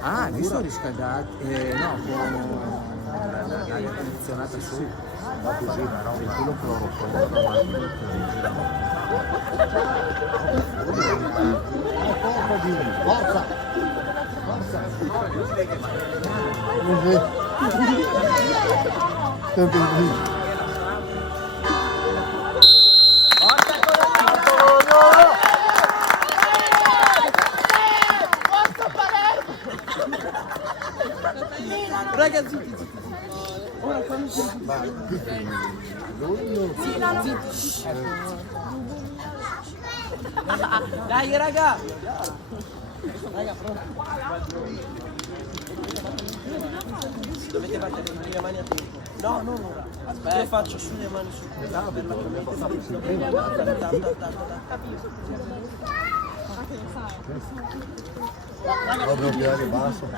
Ah, li sono riscaldati? No, con l'aria condizionata su. Va così, no? Quello forza! Sempre lì. Ragazzi, ora quando si dai raga! Raga, pronto? Dovete battere le mani a tempo. No, non ora. Aspetta. Io faccio sulle mani su. No, per la Proprio piede basso.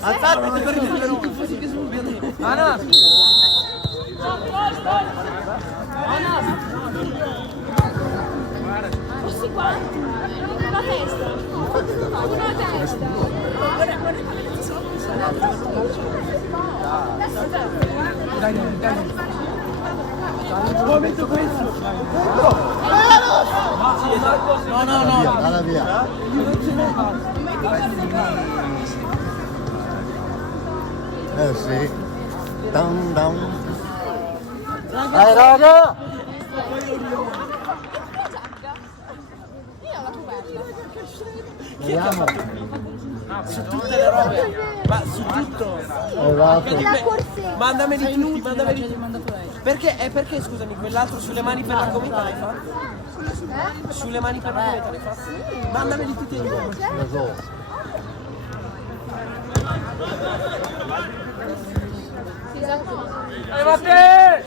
Alzate per i tifosi che sono piedi. Anas! Questi qua? Una testa. Una testa. Dai. Momento questo. No. Via, via. Sì. Down. Dai raga! Io ho la coperta. Vediamo. Su tutte le robe. Ma su tutto. Esatto. Mandameli tutti. Perché scusami, quell'altro sulle mani per la cometa l'hai fatto? Sulle mani per la cometa l'hai fatto? Mandameli tutti e due. Dai Matteo!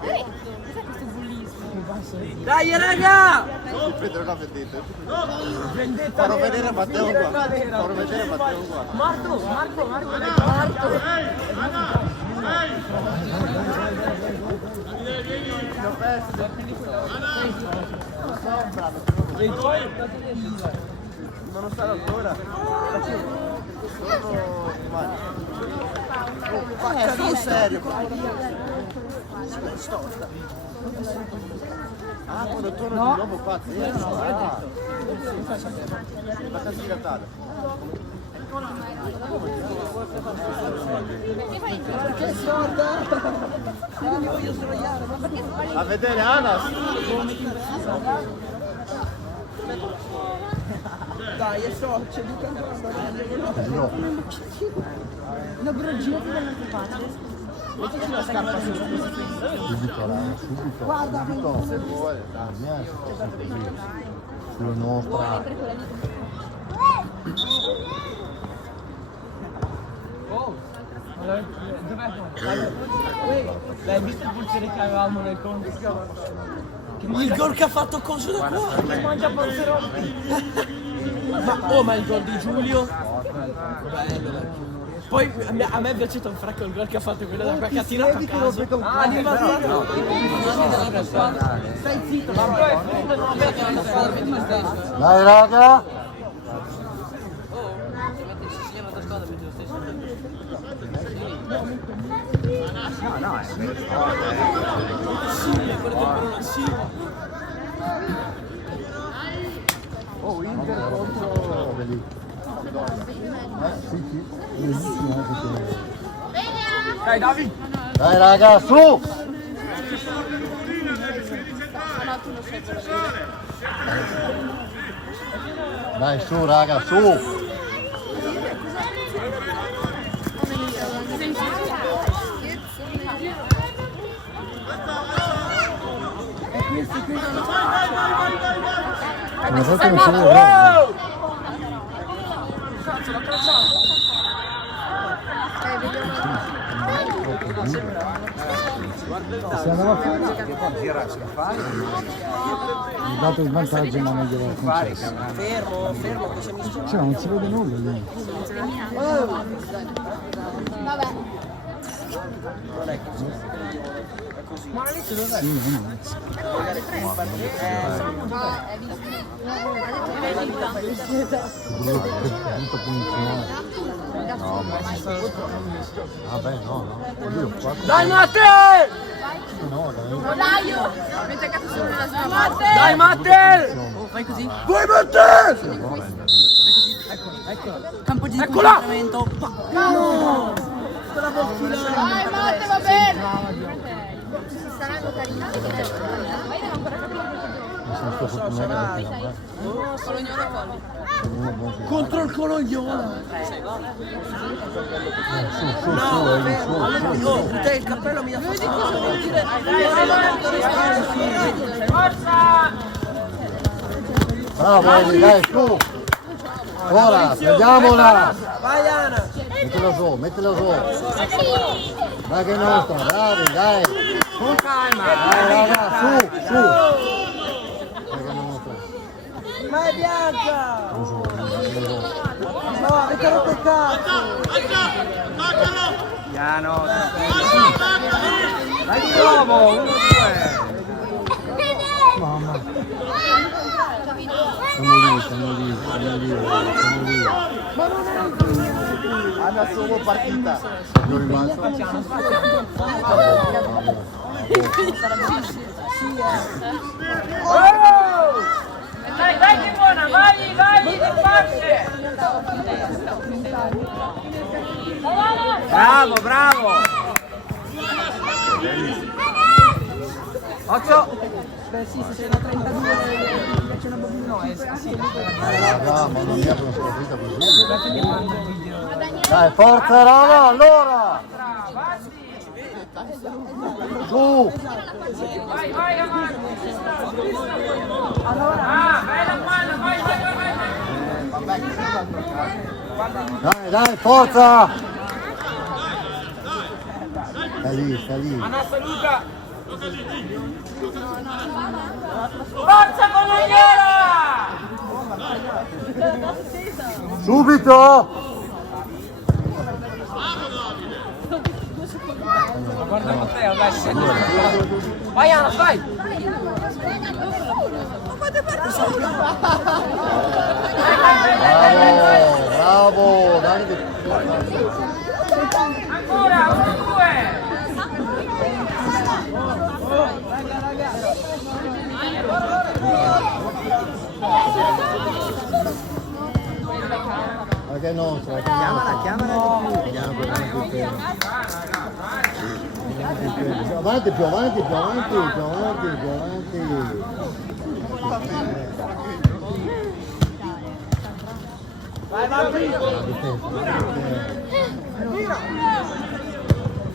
Cos'è questo bullismo? Dai raga! Pedro l'ha vendetta. Vendetta! Farò vedere Matteo qua. Marco! E poi ma non sarà ancora. Sono serio. Ah, quando torno di nuovo pazzo. La sfigattata. Che sorda! Mi voglio sdraiare, ma perché A vedere Anas. dai, c'è di No. No, però girati dall'altra parte. mettici la scarpa su. Subito. Guarda, se vuole. Sulla nostra. Oh! Dov'è? L'hai visto il pulsere che avevamo nel conto? Il gol che ha fatto coso da qua! Che mangia panzerotti! Ma il gol di Giulio? Bello! Poi a me è piaciuto un fracco il gol che ha fatto quello da qua che ha tirato a caso. Ah, di Matteo! Stai zitto! Dai raga! Oh, Inter contro lì. Sì. Dai Davi! Dai raga, su! Dai su raga, su! Ma sai come si vede? Cazzo, l'ha tracciato! Se andava fuori, Che poi gira a fare. ha dato il vantaggio ma non glielo ha concesso. Fermo, che c'è mischia. Cioè non si vede nulla lì. Vabbè. Non è così. È così. Ma lì Sì, no. Brutta punizione. No, ma... Vabbè, no. Oddio, Dai Matte! no, dai. Dai Matte! Fai così. Vai Matte! Campo di Eccola! concentramento. No! Vai Matte, va bene! Saranno carinati che ne Mi sono sto fortunato perché Contro il Colognola! su, Te il cappello mi ha fatto. Bravo, Eli, dai, su. Ora, prendiamola. Vai Ana! Mettila su. Dai che è nostra, bravi, dai. Con calma! Dai, raga, su. Dai che è nostra. Ma è bianca! No, avete rotto il cazzo! Piano! Vai di nuovo! 1, 2! Mamma. Siamo lì. Hanno solo partita. Io rimasto. Dai che buona, vai di parte! Bravo! 8! Beh sì, se c'è la 32 c'è una bambina, no, sì. Raga, ma non mi aprono sulla vita così. Dai, forza raga, allora! Su! Vai avanti! Vai la mano, vai! Dai, forza! Sta lì. Anna Luca! Forza Colognola! Subito! Guarda Matteo, dai, vai Anna, vai! Bravo! Dai che... Ancora, 1, 2! Ma che nostra? Chiamala di più. Avanti, più avanti. Vai!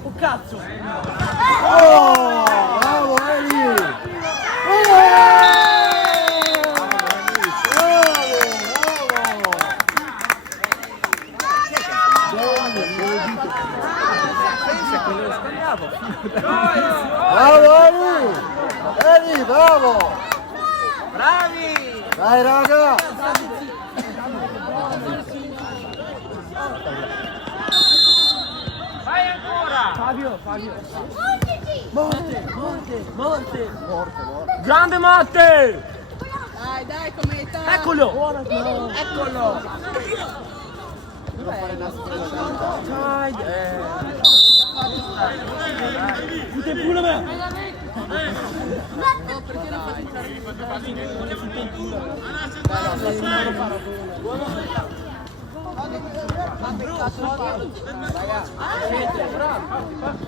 Oh cazzo! Oh, bravo Eli! Bravo Eli! Eli, bravo! Bravi! Dai raga! Vai ancora! Fabio. Morte. Grande Matte! Dai, come sta? Eccolo!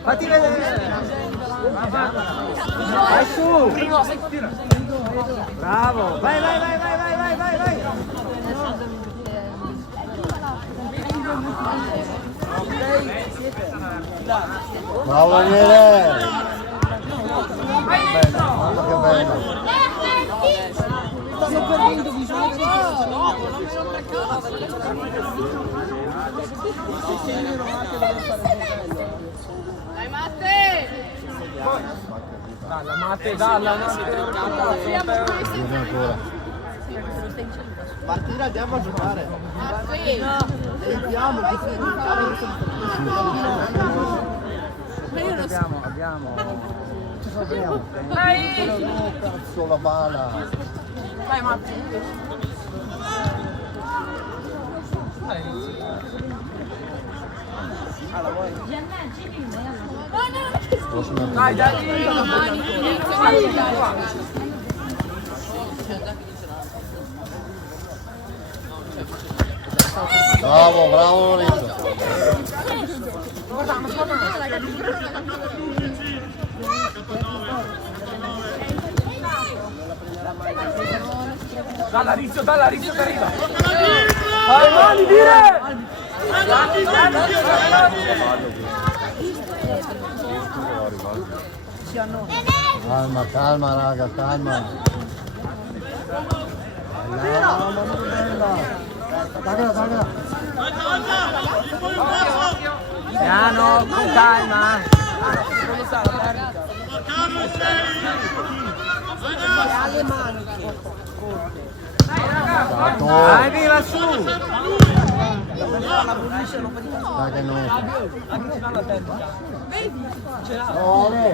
Fatti vedere! Vai su! Bravo! Vai! Bravo Daniele! Vai Che dentro! bello! Stiamo perdendo bisogno. Dai Matte! Dalla! Vieni ancora. Martina, andiamo a giocare. Sentiamo, Abbiamo. Vai! Cazzo la bala! Vai Matte! Dai, dai. Bravo, bravo Lorenzo. Dalla Rizzo che arriva. Vai, mani, dire! Calma, calma raga, calma. Tagliala. Piano, con calma. alle mani. Dai, viva su! Dai che non...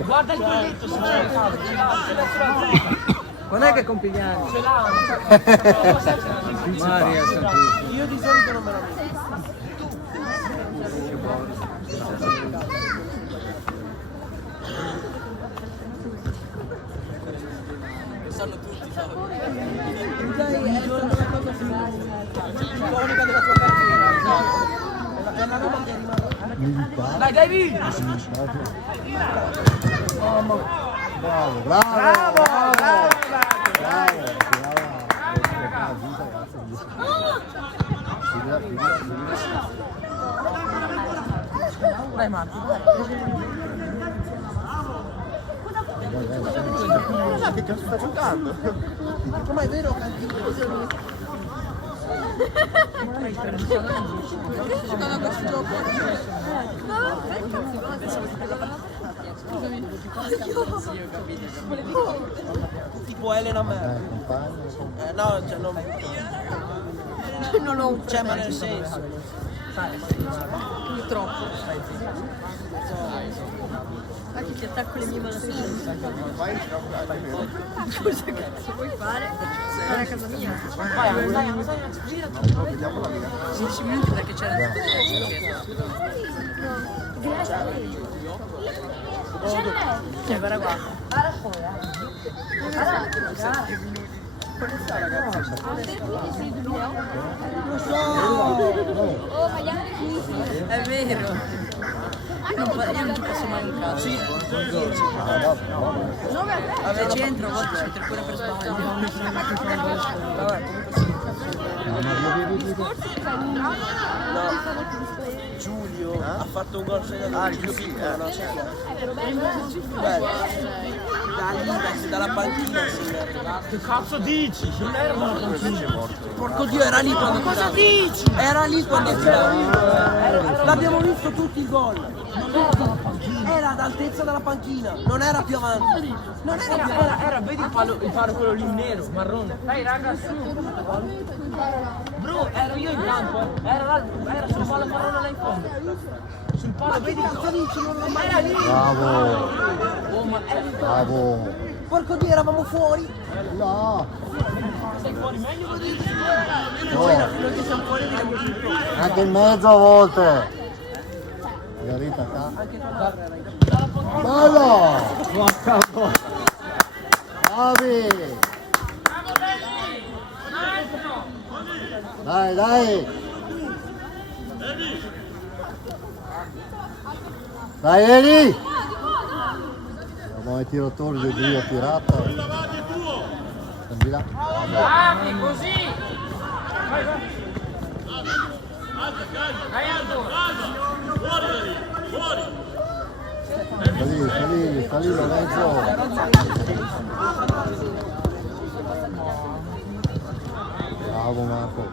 Guarda il biglietto, se c'è il caso, ce l'ha. Quando è che compie gli anni? Ce l'ha. Maria Santissima. Io di solito non me la metto. Sanno tutti, l'unica della tua carriera. È una roba che rimane. Dai, David! Bravo. Dai, Marco. Che cazzo sta giocando? Ma è vero? Tipo Elena Merkel. No, cioè non ho un cioè, ma nel senso. Purtroppo. Ma che ti attacco le mie mani. Cosa cazzo vuoi fare? Vai a casa mia. Vai, gira. 16 minuti perché c'era il cioè, guarda qua. È vero. Io non ci posso mai un cazzo. Sì. Se ci entro a volte ci metto pure per sbaglio. Vabbè, comunque sì. Giulio ha fatto un gol segnato Giulio Piccolo, no? Bello. Dalla panchina si è arrivato. Che cazzo dici? Non era dalla panchina. Porco Dio, era lì quando cosa dici? Era lì quando tirava. L'abbiamo visto tutti il gol. Era ad altezza della panchina, non era più avanti. Non era più avanti. Era, vedi il palo quello lì nero, marrone. Dai raga, su. Bro, ero io in campo, era sul palo marrone là in fondo. Sul palo, vedi cosa dici? Era lì. Bravo. Oh, ma era lì. Bravo. Porco Dio, eravamo fuori. No. Sei fuori meglio lo dici. No. Siamo fuori Anche in mezzo a volte. Garita qua. Bello! Bravi! Dai! Dai Eli! Andiamo ai tiratori del Dio pirata. Prendi là. Bravi, così! Vai! Dai Aldo! Sta lì Lorenzo. Bravo Marco.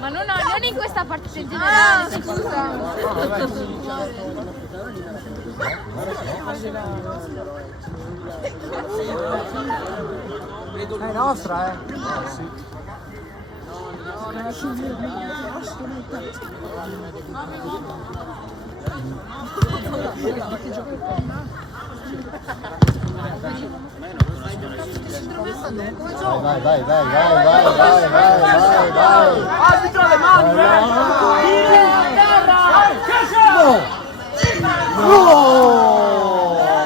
Ma non in questa partita in generale. È nostra, sì. Vai, vai, vai, vai, vai, vai, vai, vai. Arbitro le mani, No! No!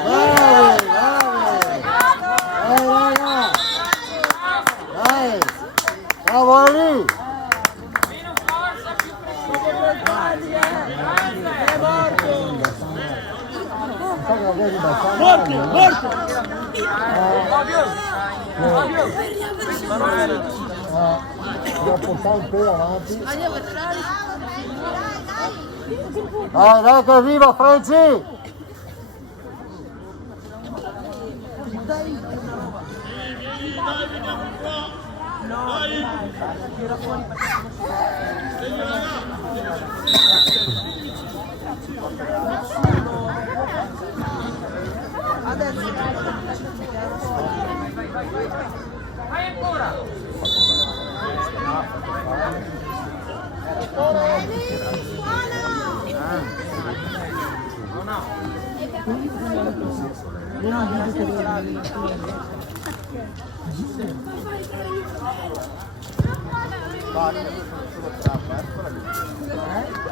Vai, vai! Vai, raga! Vai! Bravo lì! Morto, morto! Devo portare un pelo avanti. Dai, dai che arriva Franci!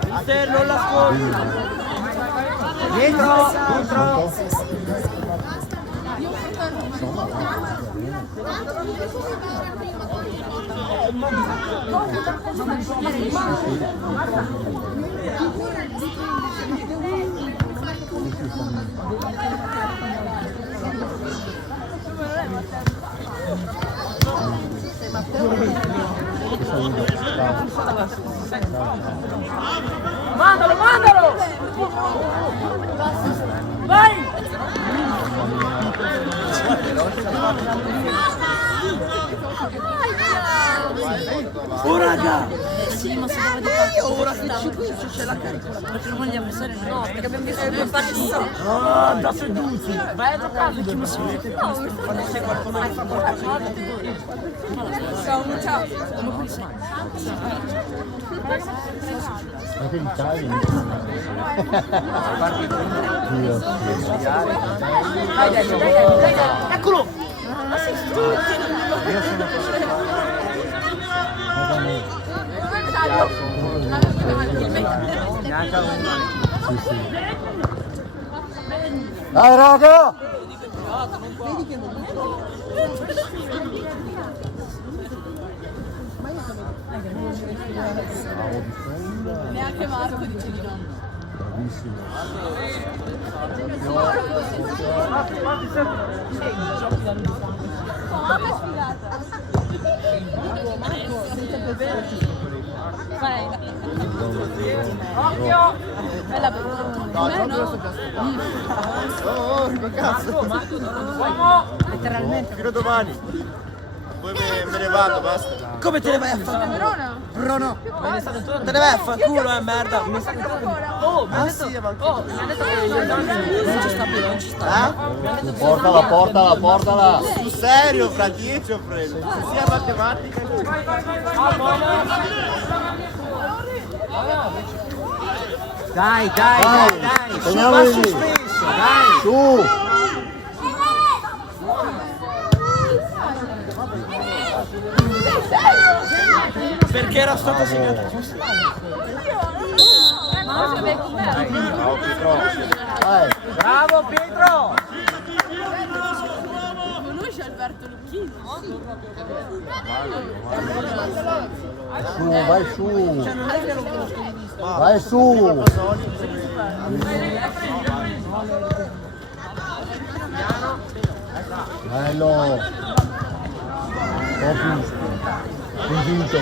Inter non l'ascolta. Dietro, dietro. Mandalo, mandalo! Vai! Oh raga! Sì, ma se deve ora che c'è la carica. Perché non vogliamo essere no, perché abbiamo visto due partite. Ah, da seduti! Vai a giocare, chi mi si mette? Quando c'è qualcuno che fa qualcosa. Ciao. Anche l'Italia. Dio. Dai! Eccolo! Io sono sì, sì. Dai raga! Neanche Marco dice di no. Bravissimo. Come sfilata? Vai. Occhio! Bella no. Oh, che cazzo! Uomo! Letteralmente. Fino a domani. Poi me ne vado, basta. Come te ne vai a fare? Verona? Bruno! Te ne vai a fare culo, merda! Oh, mi ha detto... sì, ma anche- Oh, mi ha detto che... Non ci sta più, non ci sta. Portala. Sul serio, fra 10 ho preso. Sia matematica che... Dai! Teniamoli lì. Dai! Su. Perché era stato segnato? Ma non c'è con me. Dai. Bravo Pietro! Conosci Alberto Lucchini? Su, vai su. Vai su. Bello. Un po' più convinto.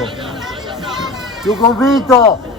Più convinto.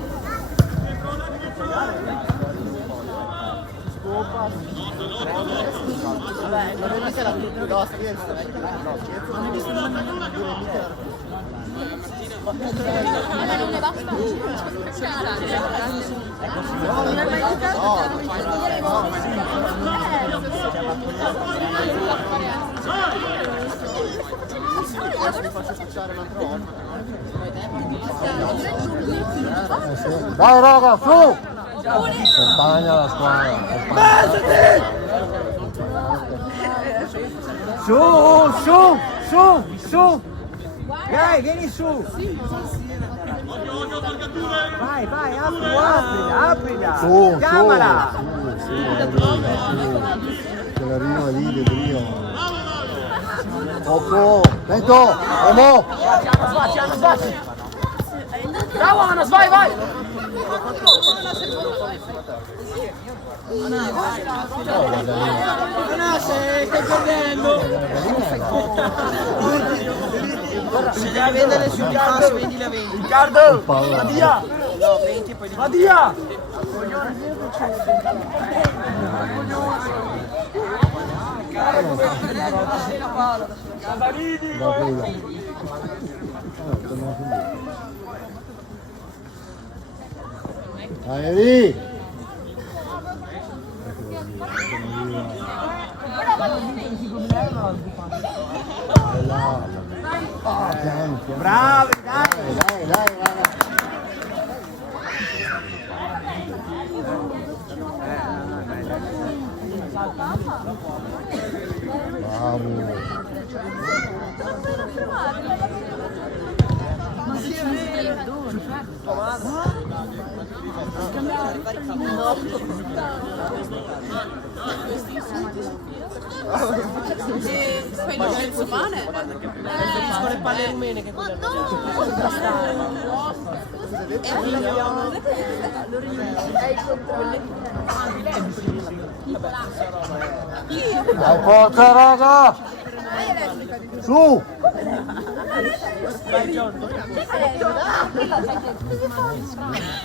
Dai raga, su! Compagna la squadra. Su! Su, su! Dai, vieni su! Vai, vai, aprila, aprila! Su, Chiamala! Che la rima lì, del Dio. Poco, lento, Omo! Bravo Anas, vai, vai! Stai perdendo! Se devi vendere sul gas, vendila 20. Riccardo! Va via! No, 20 e poi li... Va via! Dai lì! Piano, piano. Bravi, dai! Dai, dai, raga. Bravo. Fai lo scherzo male? Con le palle rumene che quelle Dai, forza, raga! Su!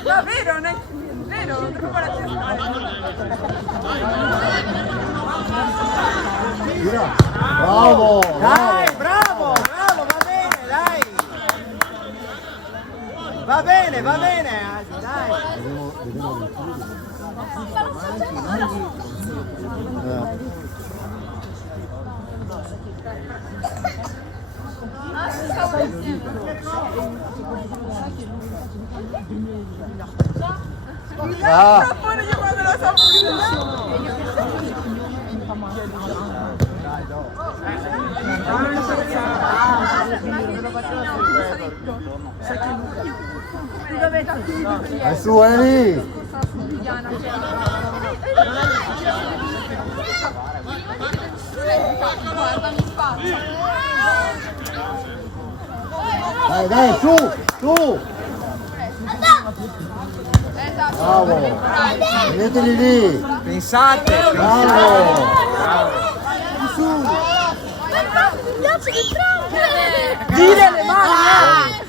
No, vero, non è vero, non troppo la Tira! Bravo! Dai, bravo, bravo, va bene, dai! Va bene, dai! Vediamo Ah! quando la so Vai su, Eli! Guarda, mi spazio. Dai, dai, su! Su! Bravo! Vedeteli lì! Pensate! Bravo! Dire le mani!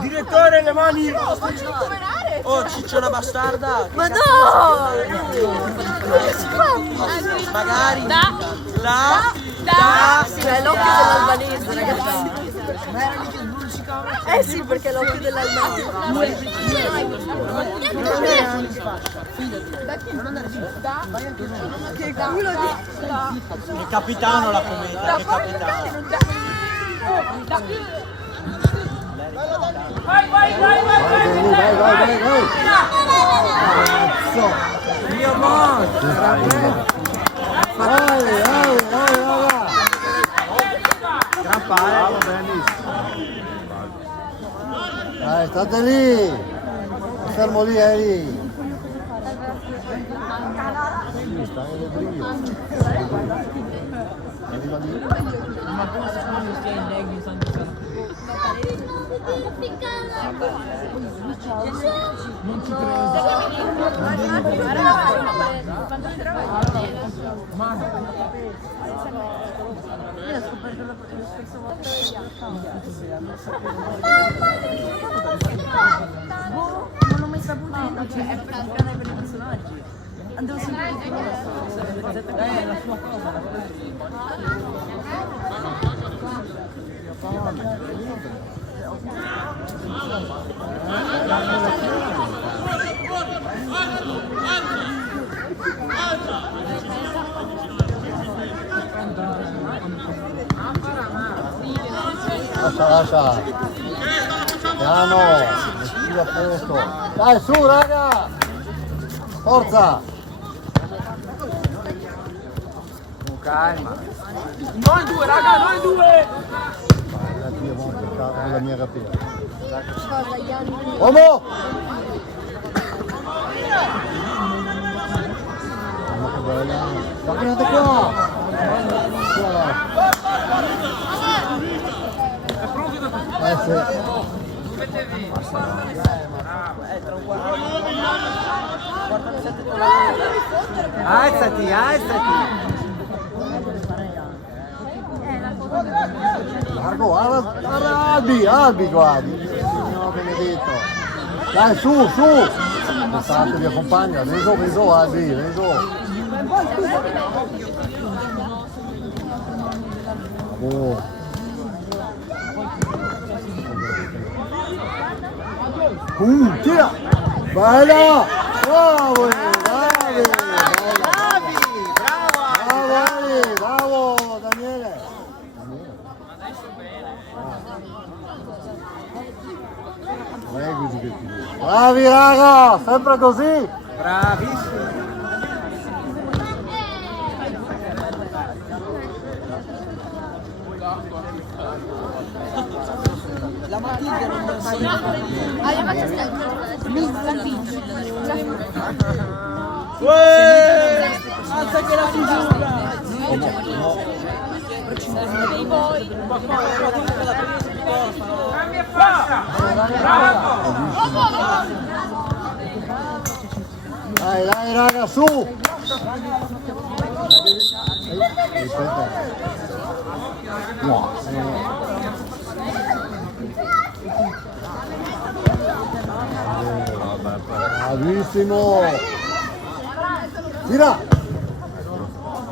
Direttore, le mani! Faccio ricoverare. Oh, cicciona bastarda! Ma no! Magari! Da! È l'occhio dell'albanese, ragazzi. Eh sì, perché è l'occhio dell'albanese. Che culo di... Il capitano la commenta, il capitano! Vai, vai, vai, vai, vai! Vai, vai, vai, vai! Cazzo! Dio morto! Vai, vai, vai, raga! Gran palo! Dai, state lì! Fermo lì, Eli! Sta nelle briglie. Arriva lì. Non ci credo! Io ho scoperto lo scorso volta. Non l'ho mai saputo, cioè è per il canale per i personaggi. Andavo sempre a È la sua cosa, la Lascia, lascia! Piano! Mettili a posto! Dai, su, raga! Forza! calma. Noi due, raga, noi due! La Piemonte, la mia rapina. Uomo! Ma che bella! Ma guardate qua! Sì. Alzati, alzati. Marco, Albi, guardi. Signor benedetto. Dai, su! Pensate, vi accompagna. Vieni su, Albi, vieni su. Bravo. Tira! Bella! Bravo! Bravo, Daniele! Bravi raga, sempre così! Bravissimo. La Matilde non so. Alza che la figura! Dai raga, su! Bravissimo! Tira!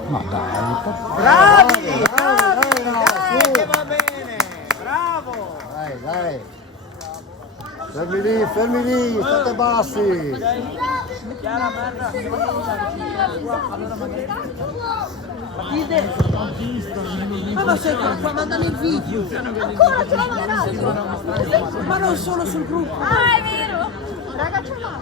Ma dai! Bravi! Che va bene! Bravo! Dai! Fermi lì, state bassi! Ma sei qua, mandami il video! Ancora ce l'hanno! Ma non solo sul gruppo! Ah, è vero! Raga, ce l'ha!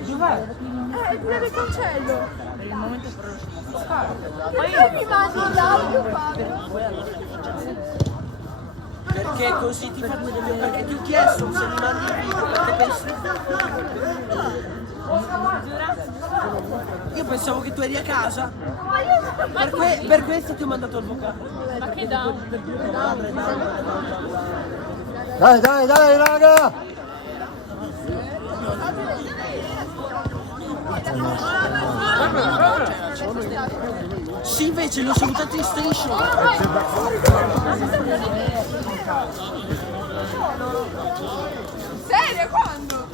Dov'è? Il del cancello! Perché mi mandi l'audio, Fabio? Perché così ti faccio vedere, perché ti ho chiesto se mi mandi il video, perché pensi... Io pensavo che tu eri a casa, per questo ti ho mandato il vocale. Ma che da? Dai raga! Sì, invece l'ho salutato in striscio. Serio, quando?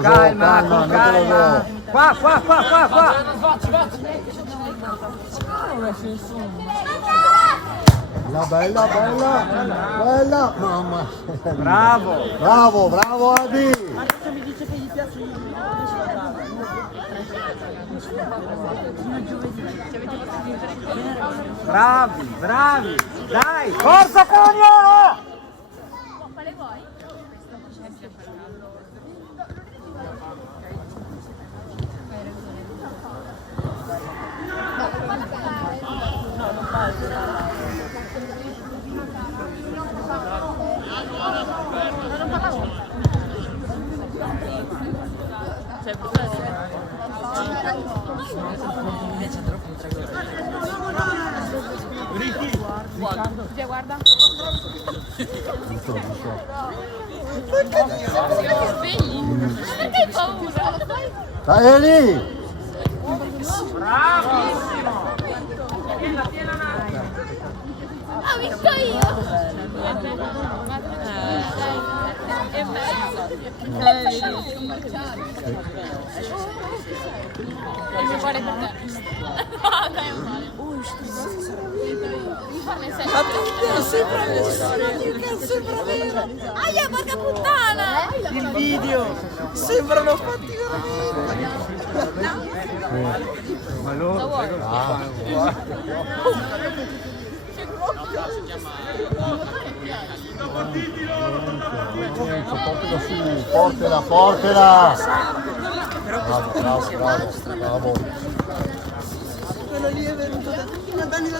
Calma, con calma. Qua. Bella! Mamma! Bravo Albi! Bravi! Dai, forza Carognolo! Quale vuoi? Guarda. Svegli? Perché hai paura? Dai lì! Ho vinto io! E mi vuole per te. No, dai, male. Sembra vero! Aia, porca puttana! Il video! Sembrano fatti veramente! Ma loro portala su, portala! Bravo. Quello lì è venuto da Dani.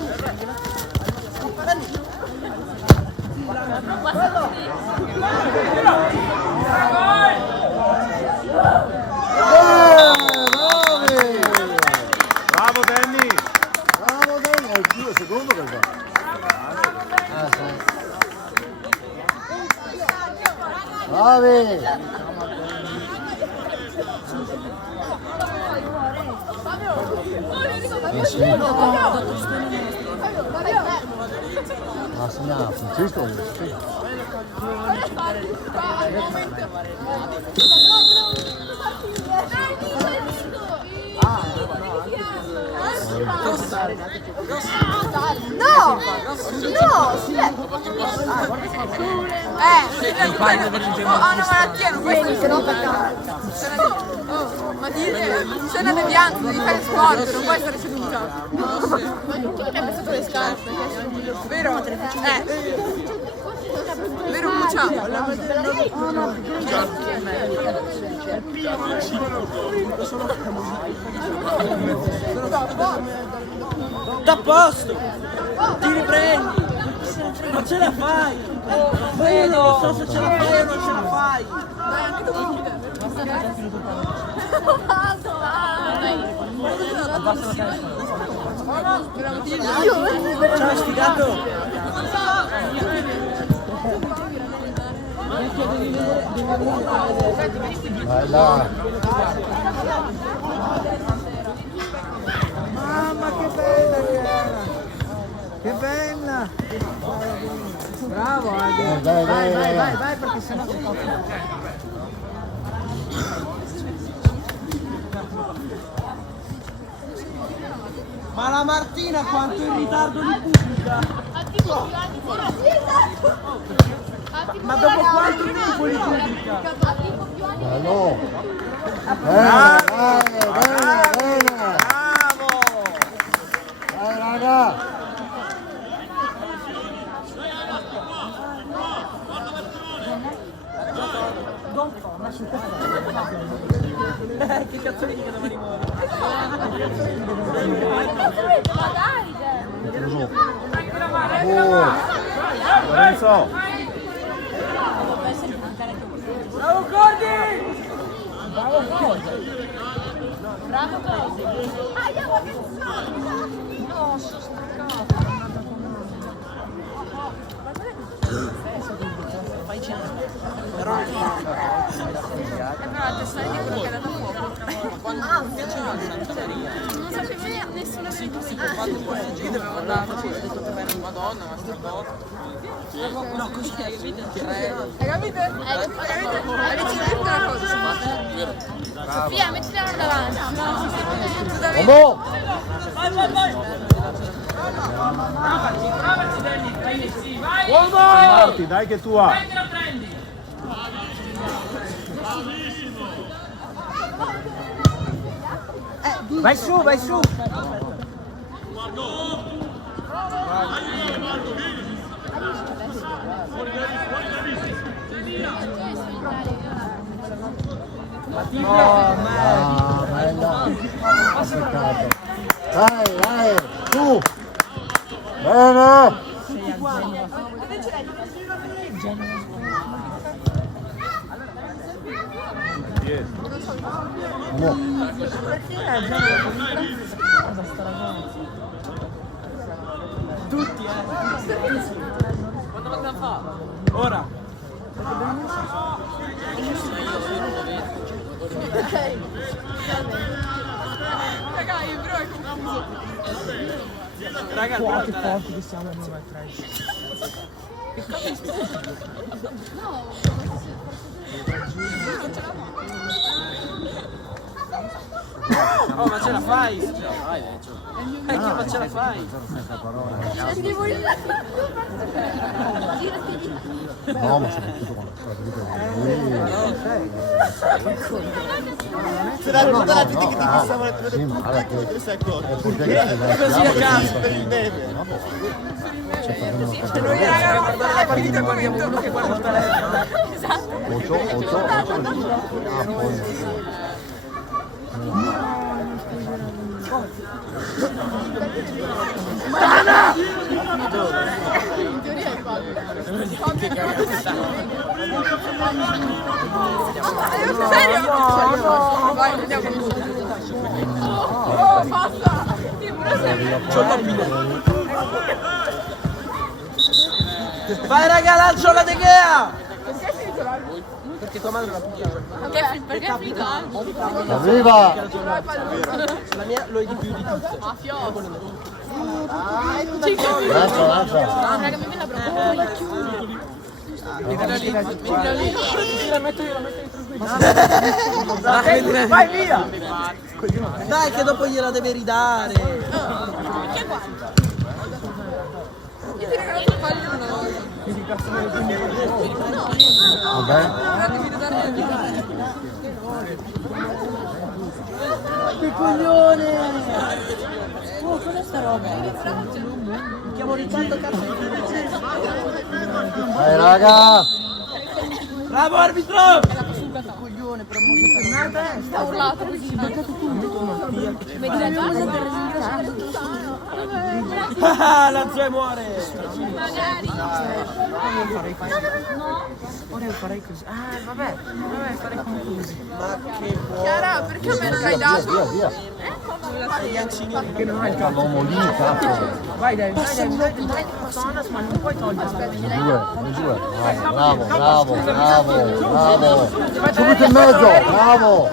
Bravo Danny! È il tuo secondo che fa? Sì. Bravi! Ha segnato Francesco. No, ho una malattia, non puoi essere ma dite, c'è una devianza, devi fare sport, non puoi stare seduta. Hai pensato le scarpe, vero? Vero Lucia? Da posto! Ti riprendi! Ma ce la fai! Bello, non so se ce la fai o non ce la fai! Ciao sfigato! Bella! Mamma che bella che era! Che bella! Bravo Ade! Vai perché sennò si fa. Ma la Martina quanto in ritardo di pubblica! Ma dopo quanto tempo di pubblica? Bello! Bene! Bravo! Dai raga! Che cazzo di domani muore? Lorenzo! Bravo Cordi! Bravo Cosi. No, sono staccato. Fai cenno. Però sai di quello che era da fuoco. Non sapeva nessuno sui tuoi. quando poi io dovevo andare ho detto che era Madonna, ma sta cosa. No, così hai capito? Hai capito? Avete detto una cosa? Sofia, metti la mano davanti. Vamos! Marti, dai che tu hai. Vai su, vai su! Ah, bella! Peccato. Dai, su! Bene! No. Tutti, quando lo dobbiamo fare? Ora. Raga, io però è confuso. Raga, però che forti che siamo noi a tre. Oh, ma ce la fai? Ma ce la fai? No, ma soprattutto quando C'era tutta la gente che ti fissava le sì, ma guarda che 3 secondi. perché Per il meme. Guardare la partita guardiamo uno che guarda il telefono. Ocho. Serio? Vai, andiamo. Oh, passa! Vai raga, lancio la De Gea! Perché tua madre l'ha pigliata. Perché è finito? Arriva! La mia lo è di più di tutte. Lancia. Raga, mi viene la Vai via! Dai che dopo gliela deve ridare. Io ti regalo il pallone. Vabbè. Che coglione! Oh, cos'è sta roba? Chiamo Riccardo cazzo. Dai raga! Bravo arbitro! Coglione, però sta urlato così. Vedi la Ah, la zia muore! magari. Ora io farei così. Ah, vabbè, farei come così. Ma che Chiara, perché a me non hai dato? Via. che non hai il capo. L'uomo lì, cazzo. Vai dai, Sonas, ma non puoi togliere. Due. Bravo. Subito in mezzo, bravo.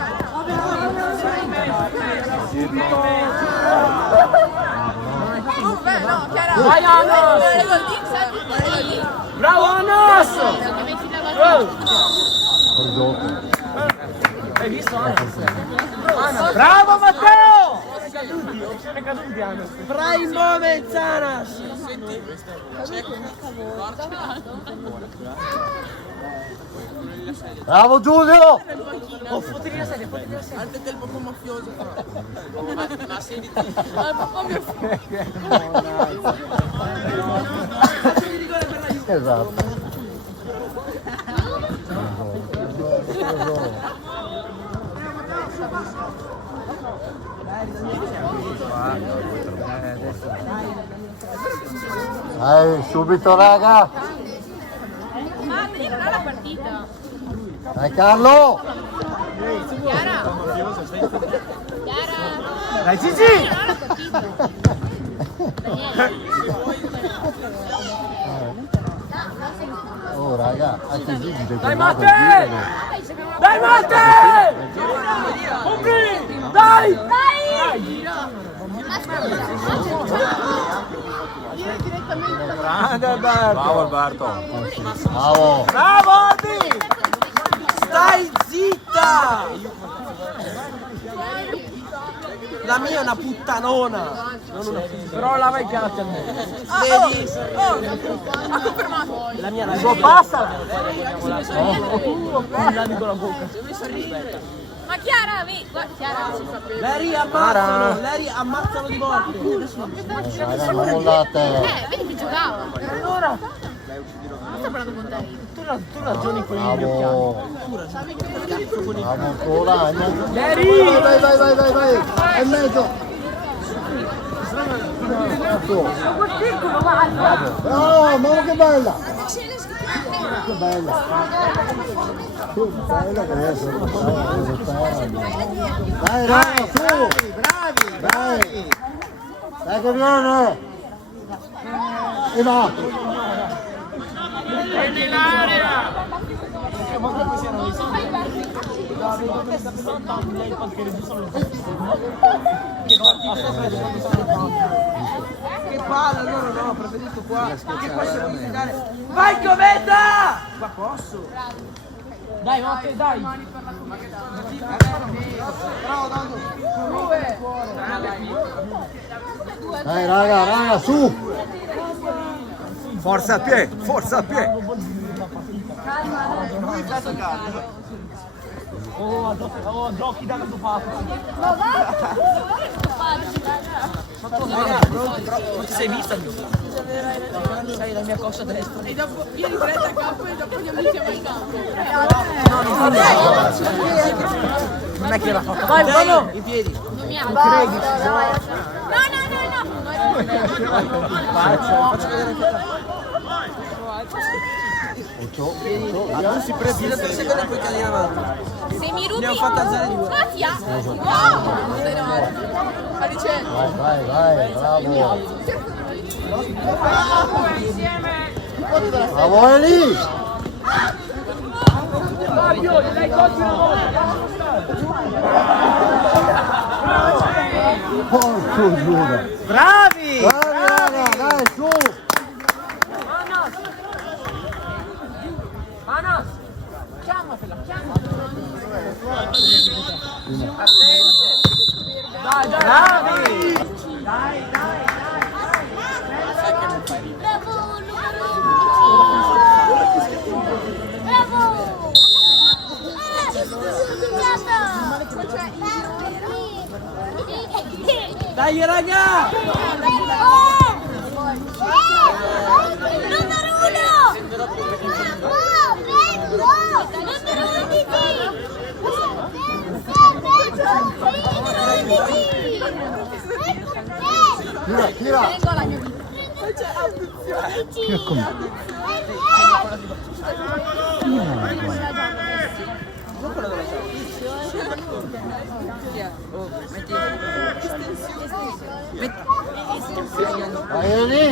Beh, no, Chiara. Vai Anos! Bravo Anos! Fuori gioco. Hai visto Anos? Bravo Matteo! È caduti Anos. Prime moment Anas! Bravo Giulio! Oh, fottili la sedia. Anche del popolo mafioso. Ma sentiti. Esatto. Dai, subito raga! Ma lì non ha la partita. Dai Carlo! Chiara. Dai Gigi! Non ha la partita. Oh raga, anche Gigi Dai Matte! Dai Matte! Dai! Grande Alberto! Bravo Alberto! Bravo! Bravo Albi! Stai zitta! La mia è una puttanona! Non una però lava i piatti a me! Vedi? Ha confermato. La mia la tua passa! Lavi con la bocca! Ma Chiara, guarda, Chiara. Lei ammazzano di morte! Raga, non mollate! Vedi che giocava. Allora, Non sto parlando con te. tu ragioni con il mio Bravo! Bravo ancora! Vai! È in mezzo! Bravo! Mamma che bella! Che bella! Che bella che è! Dai raga, su! Bravi! Dai che viene! E va! Che palla, loro no, preferisco qua. Che qua si può giocare. Vai Cometa! Qua posso? Dai, Matte, dai. Dai raga, su! Forza a piedi, forza a piedi. Oh, giochi da fatto. Non ti sei vista? Sai la mia coscia destra. E dopo vieni presa a campo e dopo andiamo insieme al campo. Non è che l'ha fatto. Vai, vado! I piedi. Non mi ha. No. Faccio vedere Adesso si prende il secondo e poi cadi in avanti. Se mi rubi. Ne ho fatta 0-2. Grazie. No! Stai davanti. A ricevere. Vai, bravo! Bravo Eli! Fabio, gli dai colpi una volta. Porco Giuda! Bravi! Raga, dai, su! Anas! Chiamatela! Dai! Bravi! Dai raga! Numero 1! Tira! Vai Eli!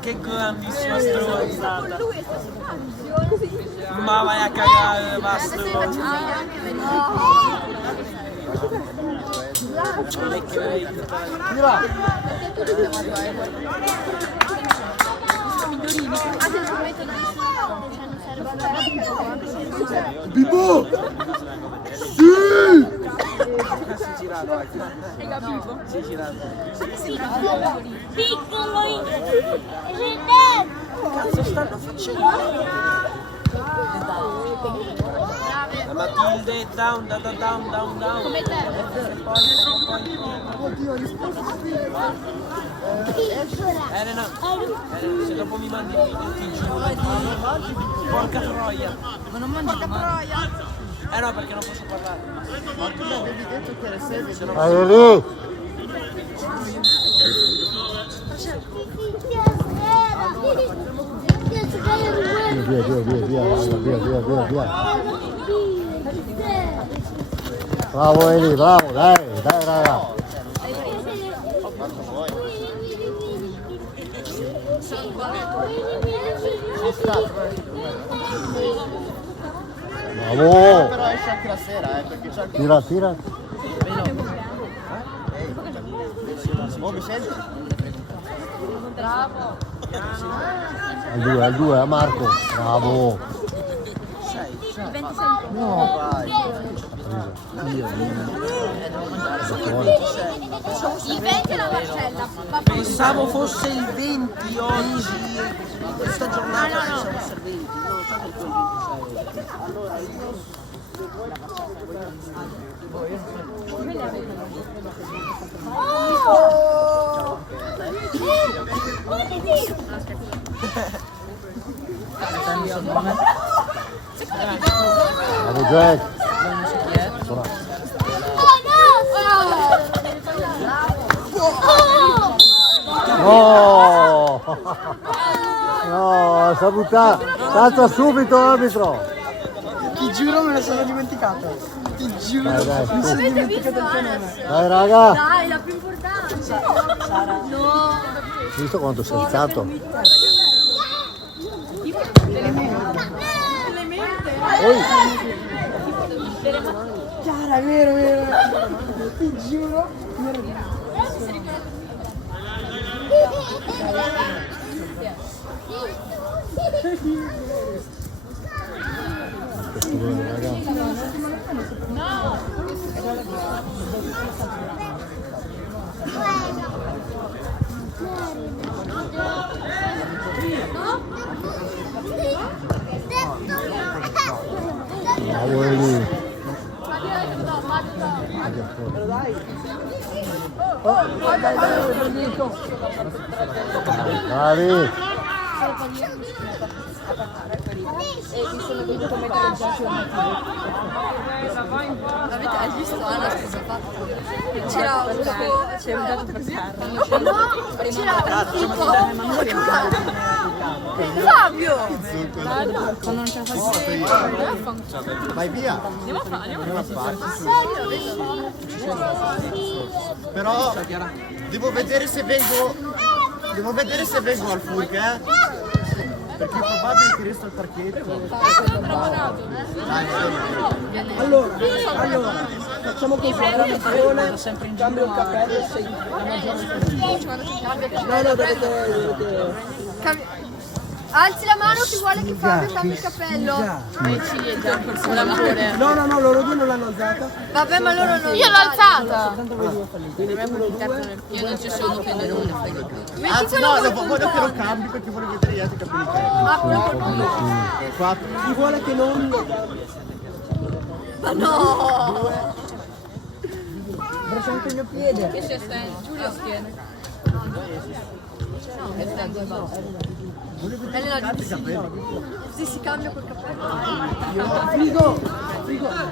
Che grandissima stronzata! Ma vai a cagare, basta! Tira! Bibo! Sì! Piccolo Cazzo stanno facendo? Matilde, down. come te. Elena, se dopo mi mandi il video ti giuro. Porca troia. Ma non mangi troia. No, perché non posso parlare. Ma tu l'avevi detto che era serio, se no. Vai Eli! Via. Bravo Eli, bravo, dai raga! Bravo! Però esce anche la sera, perché c'è anche... Tira! Oh, mi senti? Bravo. Al 2, a Marco! Bravo! 26. No! Il 20 è la Marcella. Pensavo fosse il 20 oggi. Questa giornata pensavo fosse il 20. Non so che Bravo Jack! No! No, sa buttare! Salta subito l'arbitro! Ti giuro me la sono dimenticata. Ti giuro. Dai, Mi sono su. dimenticata il tuo nome. Dai raga! Dai, la più importante. No. Hai visto quanto sei alzato? Oi. Guarda, è vero. Ti giuro. Bravo Eli. Bravi. Hai visto Anna cosa ha fatto? C'era un dato per terra. Fabio! Quando non ce la fai. Vai via. Andiamo a fare. Però devo vedere se vengo al Furk, perché è probabile che resto al parchetto. Allora, facciamo così, sempre in cambio il cappello e sei No, dovete... Alzi la mano chi vuole che Fabio cambia il cappello. Ciliegia, per l'amore. No, loro due non l'hanno alzata. Vabbè, ma loro non. Io l'ho alzata. Io non ci sono più di uno. Anzi no, voglio che lo cambi perché voglio vedere gli altri capelli che hai. Chi vuole che non... Ma no! Brucia anche il mio piede. Che c'è Giulio schiena. Elena dice sì, si cambia col cappello. Frigo,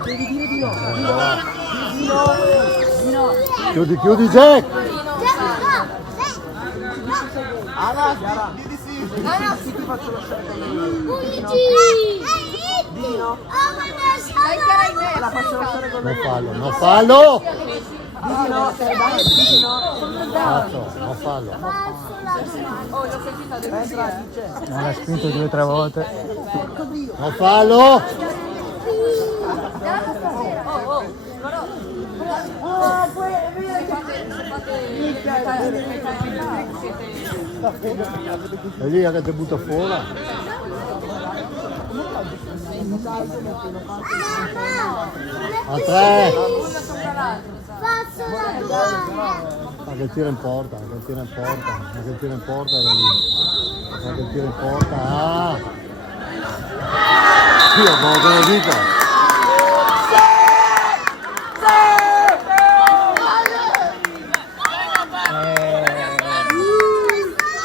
devi dire di no. Di no. Chiudi Jack. Anna, di sì. Sì, ti faccio lasciare con me. Di no. Dai cara in me. La faccio lasciare con me. Non fallo. Di no, dai, di no. Non fallo. Oh, l'ho sentita del Non l'ha spinto 2 o 3 volte. Non fallo. E lì che ti butta fuori. A 3. Ma che tira in porta, da lì. Ah! Io non te lo dico.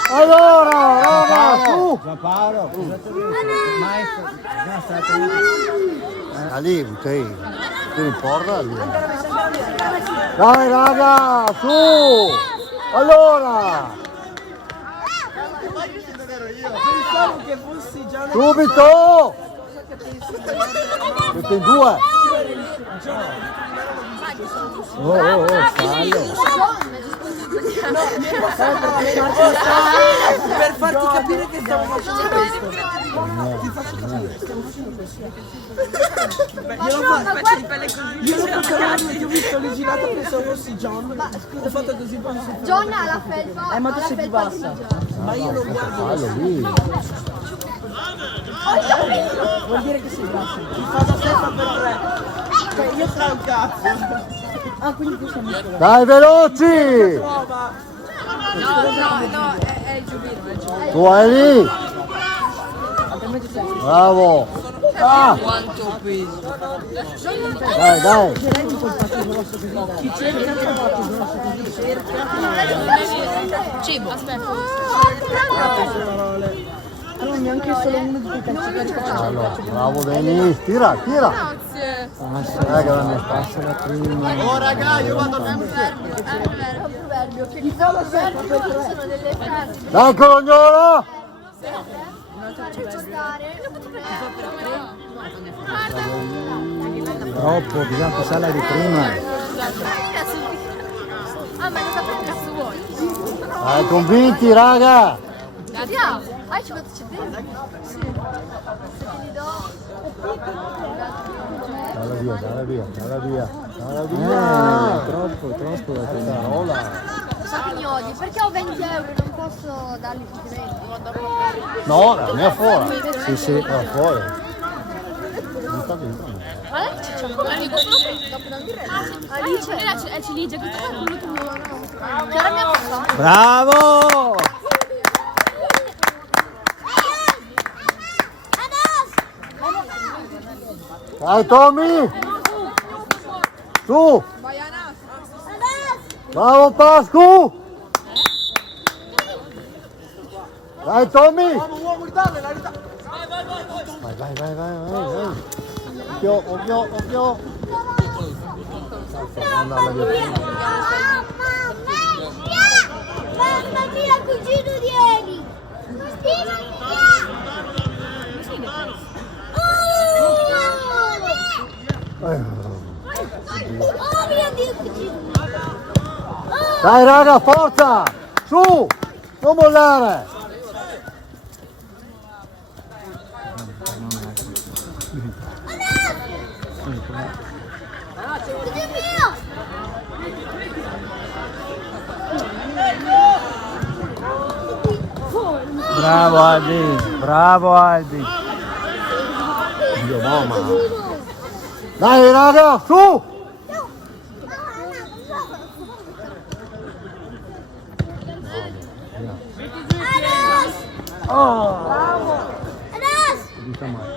Allora, su! Paolo, maestro, Lì, tira in porta lì. Dai raga, su! Allora! Pensavo che fossi già... Subito! Siete in 2! Fallo! Per farti capire che stiamo facendo questo. Ti faccio capire, stiamo facendo questo. Io l'ho fatto vedere, ti ho visto le girate, pensavo fossi John. Ho fatto così, poi mi sono John ha la felpa. ma tu sei più bassa. Ma io non guardo. Fallo lì! Vuol dire che sei bassa. Mi fa da sesta per 3. Cioè io tra un cazzo. Ah, quindi questa mi sola. Dai veloci! Prova. No, è il giubbino. Tu vai lì! Bravo! Ah! Quanto peso? Dai! Chi cerca il fatto grosso così cerca. Cibo. Aspetta. Allora neanche solo uno di quei calciatori che facciamo. Allora, bravo Denis! Tira! Grazie. Che non ne passa la prima! Oh raga, io vado È un proverbio che Chi fa la sesta per 3? sono delle frasi. Dai Colognolo! Faccio stare. Troppo, bisogna passarla di prima. Ah, ma non sapevo che cazzo vuoi. Dai, convinti raga! Andiamo. Ah, ci vado c'è dentro. Sì. Se te li do. Dalla via. Troppo da tenere. So che mi odi, perché ho 20 euro e non posso darli tutti 20? No, la mia fuori. Sì. Era fuori. Non sta dentro. Ma lei c'è un po' di dopo da dire. Alice è Ciligia, che c'è quello tuo. C'è la mia foto. Bravo! Dai Tommy! Su! Bravo Pascu! Dai Tommy! Vai. Occhio. Mamma mia, cugino di Eli! Oh mio Dio, cugino! Dai raga, forza! Su! Non mollare! Bravo Albi. Dio mamma! Dai raga, su!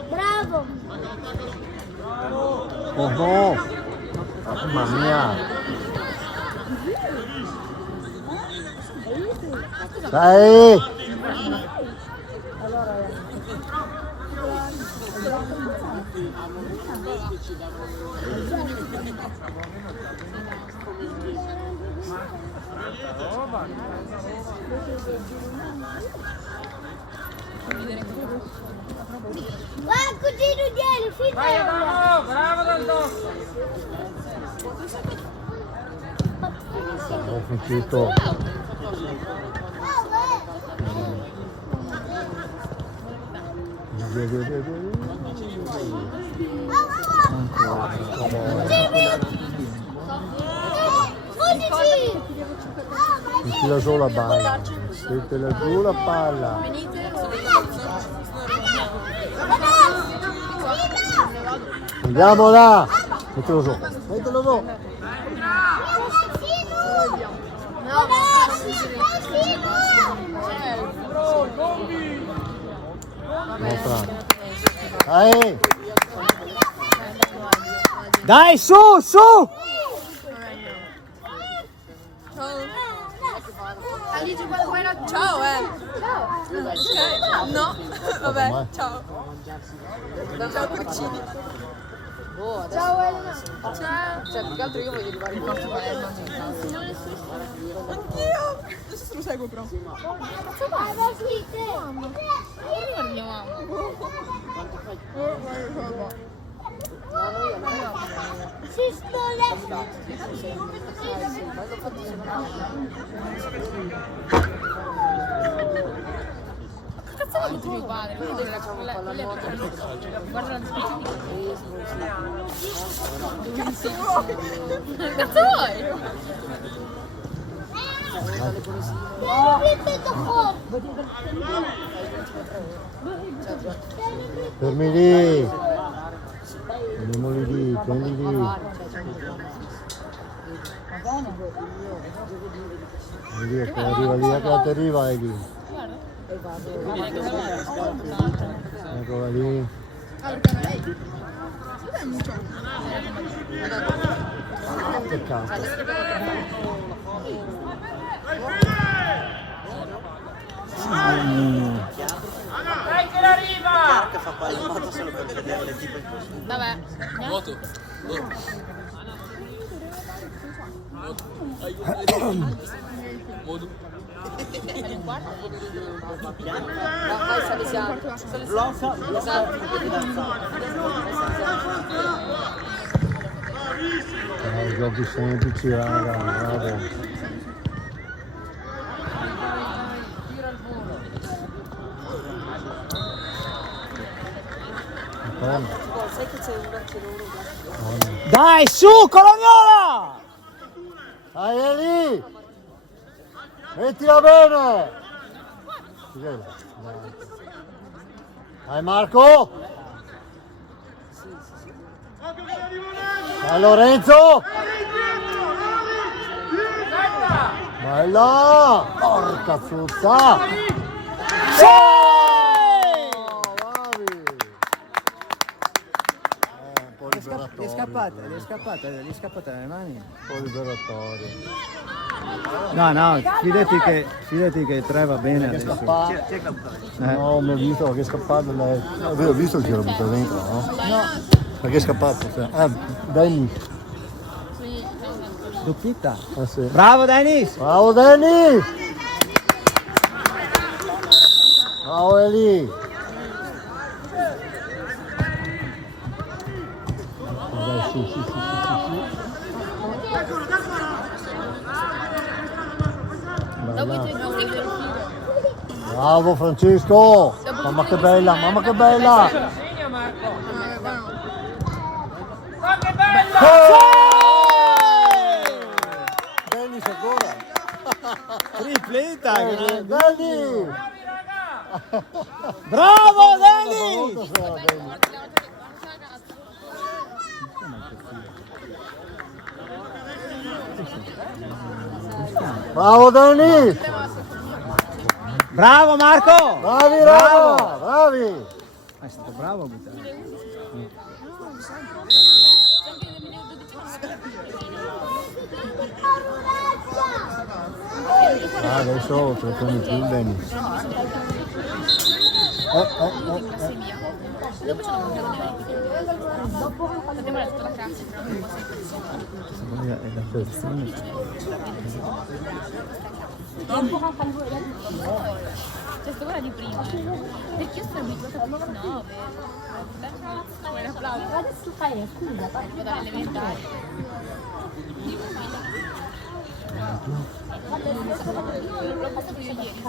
Bravo! Oh no! Mamma mia! Dai! Vai, cugino di Eli, fino Bravo Daldo! Ho fuggito. Mi tira giù la palla. Mettila giù la palla. Andiamo là. Mettilo giù. Dai, su! Alice, ciao, Ok, no, vabbè, ciao. Ciao cucini. Ciao Elena. Ciao. Cioè, più che altro io voglio arrivare in Porto Palermo. Anch'io. Adesso lo seguo però. Cazzo vuoi tuo padre? Guarda la descrizione. Cazzo vuoi? Fermi lì. Andiamo lì, prendi lì. Vedi che arriva lì, che arriva lì. Eccola lì. Che cazzo. Dai che arriva! Che fa pallotta solo per vedere le tipe così. Vabbè. Moto. Modo. Vai Salesiano. Esatto. Giochi semplici, raga, bravo. Sai che c'è un vecchio Dai, su, Colognola! Dai, è lì! Mettila bene! Dai Marco! Dai Lorenzo! Bella! Porca frutta! Sì! Bravi! Un po' Gli liberatorio. è scappata dalle mani. Un po' liberatorio. No, fidati che 3 va bene Che è adesso. scappato? No, mi ho visto che è scappato lei. Ho visto il tiro buttato dentro, no? No. Perché è scappato? Dennis. Doppietta. Ah, sì. Bravo Dennis! Bravo Dennis! Bravo Eli! Dai, sì. Bravo Francesco! Mamma che bella! Segna Marco! Ma che bello! Dennis ancora! Tripletta! Dennis! Bravo Dennis! Molto bravo, Dennis. Bravo Dennis! Bravo Marco! Bravi raga! Bravi! È stato bravo a buttare. Adesso te lo prendi più Dennis. È la persona. Cioè, sto quella di prima. Perché io sono abituata a 9. Un applauso. Adesso fai, scusa, parlo dall'elementare. L'ho fatto io ieri.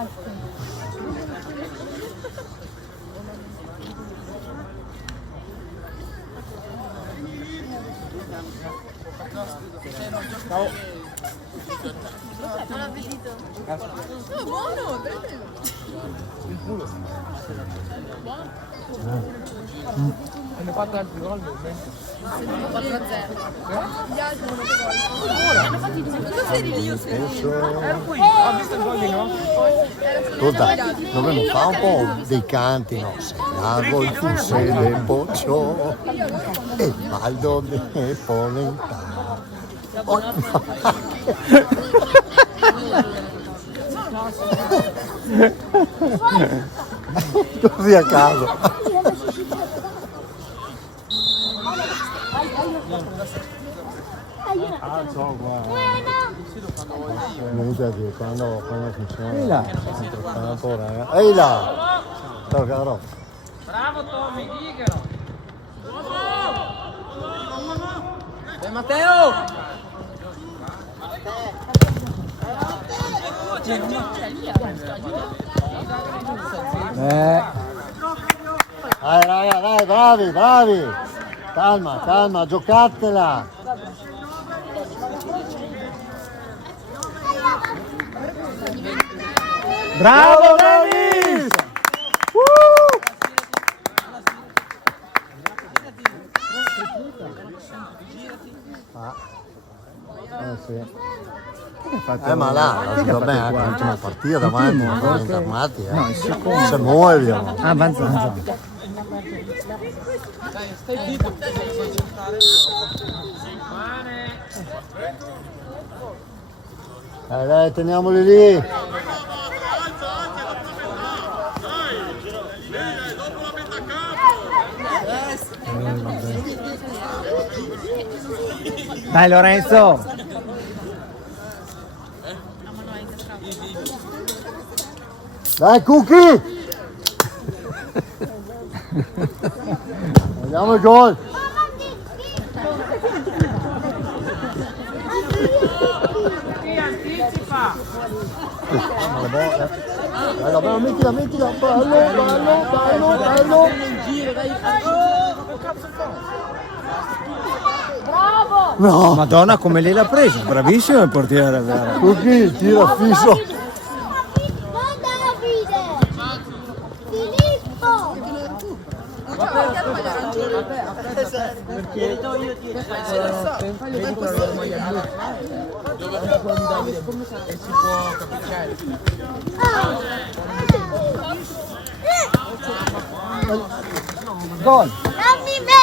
Non l'ho appetito. No, buono, prendilo. Il culo. Hanno fatto altri gol, 4-0. Gli altri non gol. Hanno fatto i 2. Tu sei lì, io Ero qui, ho visto il gol di no? Ascolta, dovremmo fare un po' dei canti, no? Se l'ago il fusse del boccio e il baldo delle polenta. Così a caso. Vedete quando funziona ehi là ciao caro Bravo Tommy, diglielo! Matteo! Dai raga, dai, bravi! Calma, giocatela! Bravo Dennis! Sì. Ma là, vabbè, anche l'ultima partita davanti, non sono internati, No, il secondo. Se muoiono. Ah, avanza. Dai, teniamoli lì. Dai Lorenzo! Dai Cookie! Vediamo il gol! Chi anticipa? Dai, mettila, bello! No, Madonna, come lei l'ha presa, bravissimo il portiere, vero? Cookie, tira fisso. Non Davide! Filippo! Gol. Dammi me!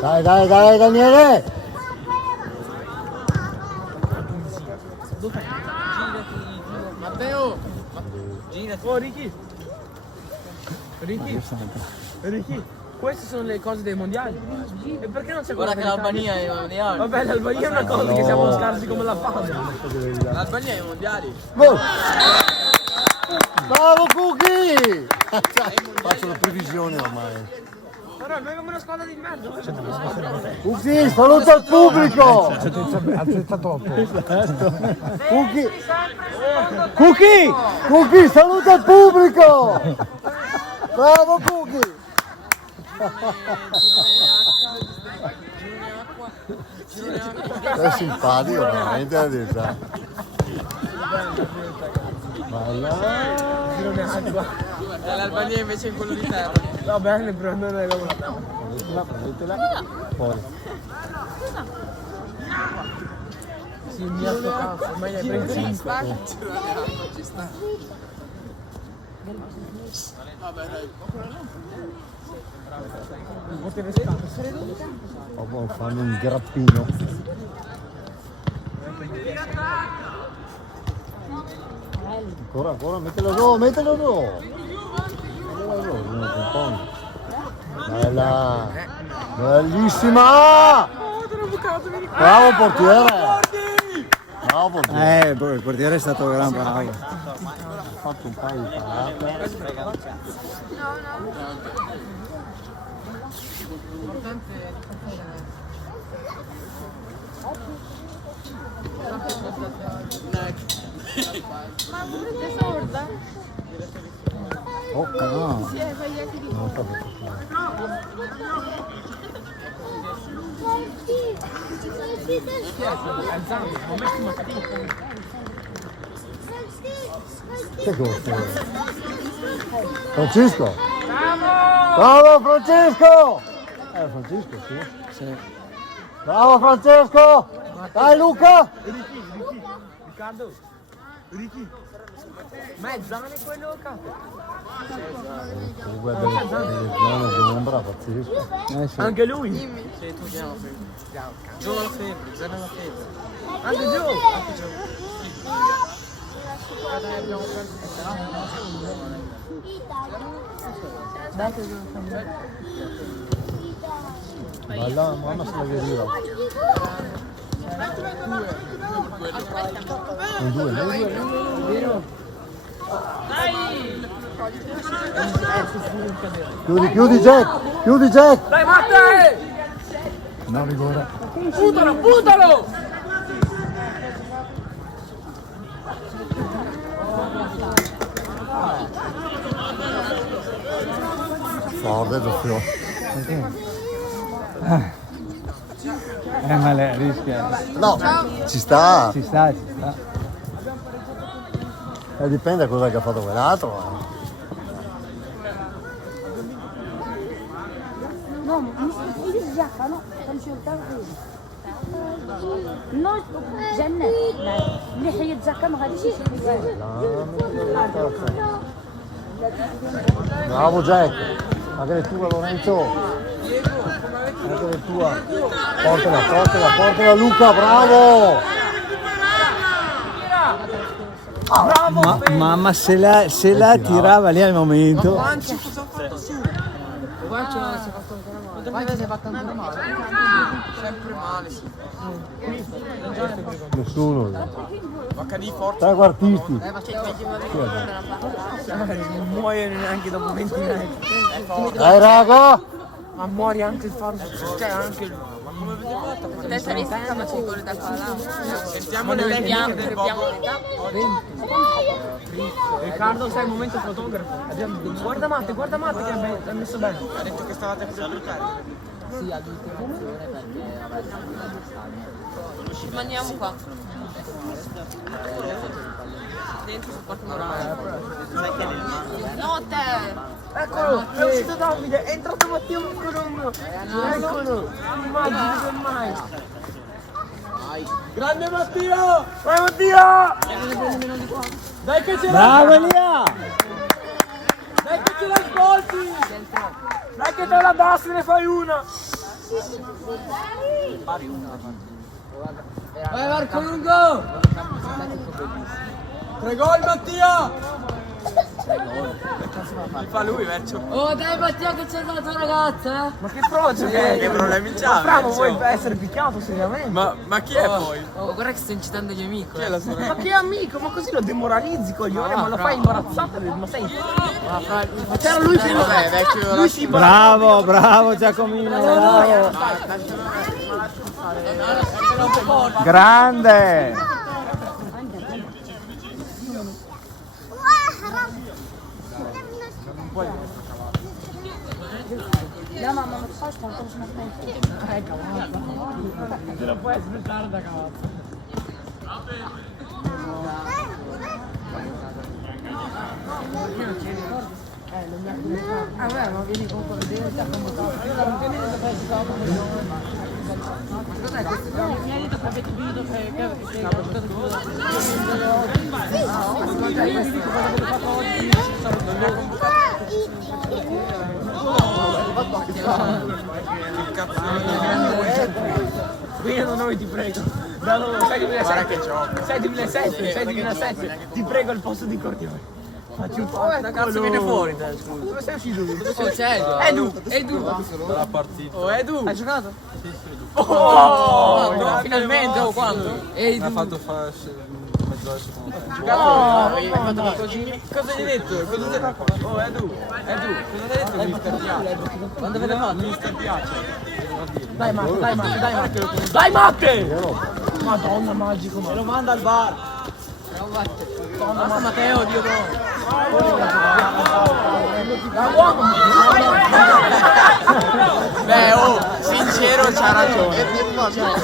Dai, Daniele. Matteo! Girati. Oh, Ricky! Ricky, queste sono le cose dei mondiali. E perché non c'è quella che l'Albania è ai mondiali? Vabbè, l'Albania è una cosa che siamo scarsi come la fame. L'Albania è ai mondiali. Gol. Bravo Cookie! Faccio le previsioni ormai. Però noi abbiamo una squadra di merda. Cookie, saluta il pubblico! Azzetta troppo. Cookie, saluta il pubblico! Bravo Cookie! È simpatico, veramente la verità. L'Albania invece è quello di terra. Va bene, però non è come Prendetela. Fuori. Sì, mi ha toccato, ormai è 25. Fanno un grappino. Ancora, mettilo giù. Bella, bellissima! Bravo portiere! Il portiere è stato gran bravo. Ha fatto un paio di parate. Oh no. Non sta che cosa? Francesco! Bravo Francesco! Francesco, sì. Bravo Francesco! Dai Luca! Riccardo! Ricky! Ma è Zane quello capo? Comunque delle zone d'ombra pazzesco. Anche lui? Sì, tu chiamo Giù alla febbre, Zane alla febbre. Anche giù! Balla, mamma se la vedeva. Con due. Chiudi Jack! Dai Matte! No rigore. Buttalo! Forte doppio. Ma lei rischia. No, ci sta. Ci sta. Dipende da cosa che ha fatto quell'altro. نو جنة اللي يتزكى ما غاديش يشوف Bravo Jack. Anche le tue Lorenzo. Anche le tue. Portala Luca, bravo! Ma se la tirava lì al momento. Guarda si è fatto ancora male. Sempre male, sì. Nessuno. HD forte. Trequartisti. Non muoiono neanche dopo 20 metri. Dai raga! Ma muori anche il faro. Cioè anche il. Testa di stanza ci corre da qua là. Sentiamo le tecniche del Bob. Riccardo, sei il momento fotografo. Guarda Matte che ha messo bene. Ha detto che stavate per salutare. Sì, all'ultimo perché Ci mangiamo qua. Dentro supporto morale. No, te! Eccolo, è uscito Davide, è entrato Matteo Colombo. Eccolo, immagini che mai. Grande Mattia! Vai Mattia! Dai che ce l'hai! Bravo Elia! Dai che ce l'hai svolti! Dai che te la dassi ne fai una! vai Marco Lungo! 3 gol Mattia! Li fa lui Vercio. Oh dai Mattia che c'è la tua ragazza, Ma che frocio che è? Che problemi c'ha? Bravo, vuoi essere picchiato seriamente? Ma chi è poi? Oh guarda che sto incitando gli amici. Chi è la sua ragazza? Ma che amico? Ma così lo demoralizzi coglione, ma lo fai imbarazzata, ma sei. Ma c'era lui prima. Vabbè, vecchio. Lui si Bravo Giacomino, bravo. Grande. La mamma non so, sta ancora sono te lo puoi aspettare da cazzo. Vabbè ma vieni comunque a vedere, ti ha convocato. Cos'è questo? Mi ha detto che avete vinto che ha giocato Guida noi ti prego. Sei 2007, ti prego il posto di corriere. Facci un po'. Cazzo viene fuori te, scusa. Dove sei uscito? Oh c'è Edu! La partita. Oh Edu! Hai giocato? Oh! No, finalmente, oh quando? Edu! Ha fatto fare mezz'ora Cosa gli hai detto? Oh Edu! Cosa hai detto mister Piace? Quando avete fatto? Mister Piace. Dai Matte! Madonna magico, ma lo manda al bar! Basta Matteo, Dio no! Beh, oh, sincero c'ha ragione.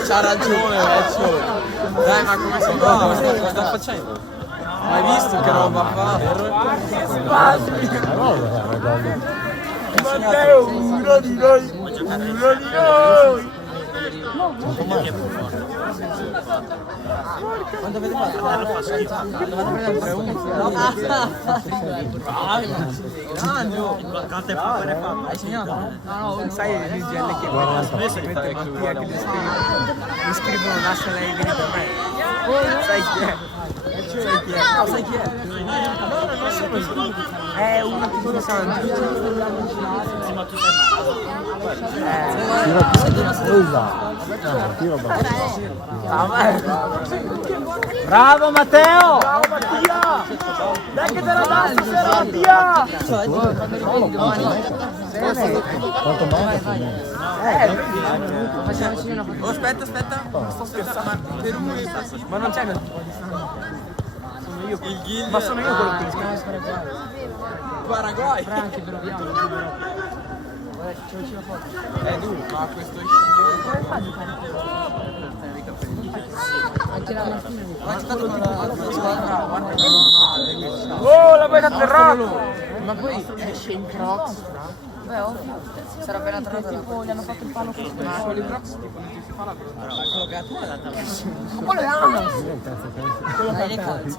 C'ha ragione, vecchio. Dai, ma come si fa? Cosa sta facendo? Hai visto che roba fa? Matteo, uno di noi! Quando avete fatto? Hai segnato? No, Sai il GL che mette Mattia che mi scrivono lascia lei vieni per me. Sai chi è? Sai chi è? Non sono io. È una che sono santo. Bravo Matteo! Ciao Mattia! Dai che te la danno sera Mattia! Quanto manca? Oh, aspetta. Sto scherzando. Per uno che sta. Ma non c'è nel tipo di sangue. Sono io. Il Ghigli. Ma sono io quello che scherzo. Paraguay. anche per ovviare. Edu, ma questo scimmio. Anche la mattina. Oh, la vai atterrato! Ma poi esce in Crocs. Beh, ovvio. Sarà appena atterrato. Tipo, gli hanno fatto il palo con Ma con i Crocs tipo non ti si fa la cosa. quello è Anas. Dai, le calze.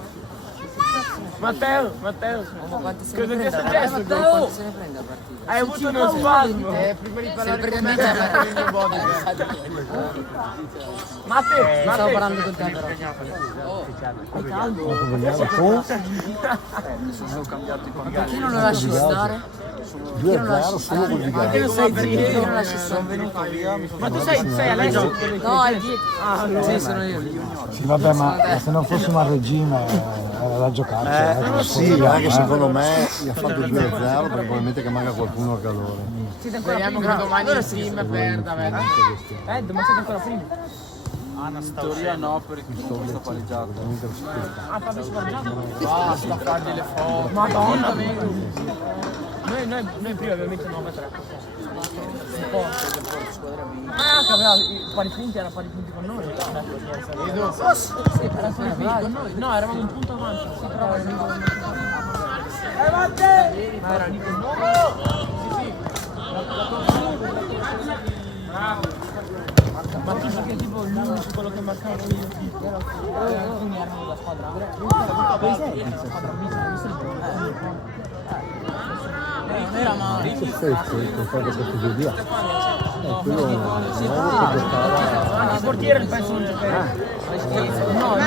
Matteo, Ma quanto se cosa ne ti è prende? successo? Quanto se ne prende a partita? Hai avuto uno spasmo. Prima di Se ne parlare prende con a me, me, parla del mio body. stavo parlando con te però. Sono cambiati con Perché non lo lasci stare? 2-0 solo col Vigano. Perché non lasci stare? Ma tu sei Alessio? No, è dietro. Sì, sono io. Sì, vabbè, ma se non fossimo a regime era da giocare. Sì, anche secondo me gli ha fatto 2-0 perché probabilmente che manca qualcuno al calore. Speriamo che domani il team perda. Domani siete ancora primi. in teoria no, perché sono stato pareggiato. Ah, Fabio spareggiato? Basta fargli le foto. Madonna, noi prima abbiamo messo 9-3. Ah, che aveva i pari punti, era pari punti con noi. E dopo? Sì, era pari punti con noi. No, eravamo un punto avanti. Sì, però ma era lì con noi. Sì. Bravo. Ma penso che tipo l'unico quello che marcavo io quindi erano la squadra dove sei? La squadra non era male. Che freddo il fatto che tu via. Quello Il portiere penso non giocare. No,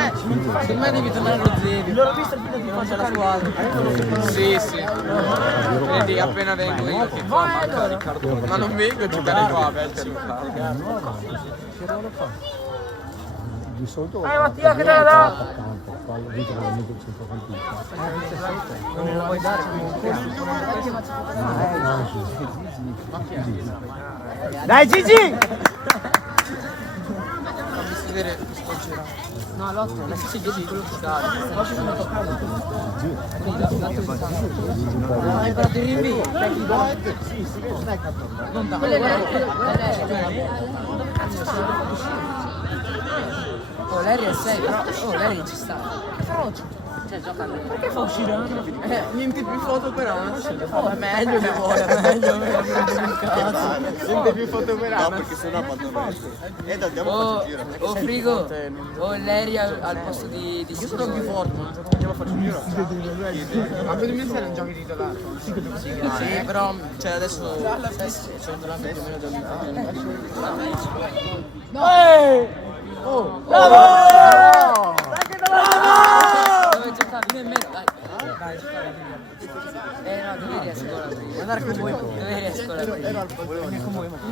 secondo me devi tornare allo zero. L'ho visto prima di fare la squadra. Sì, sì. Vedi, appena vengo io che qua manca Riccardo. Ma non vengo a giocare qua, vecchio Riccardo. che ruolo fa? Di solito Mattia, che te la dà? attaccante, fa il vita veramente il centrocampista. Non me lo vuoi dare? Dai Gigi! Fammi vedere no, l'otto, la sì, Gigi, quello che sta. Oggi sono toccato. Hai imparato il rinvio? Sì, si vede. Non da. Oh, Larry è 6, però. Oh, Larry ci sta. Cioè, gioca lui. Perché fa uscire? Niente più foto però. È meglio che vuole, è meglio. Niente più foto per No, perché sennò abbandono. Andiamo Oh, frigo. Oh, Larry al posto di Io sono più forte, ma andiamo a farci un giro. Ma per me non giochi titolare. Sì, però cioè adesso c'è un durante più o meno da oh! Bravo! dove giocavi? Nemmeno, dai. No, dove riesco a andare con voi? Dove riesco a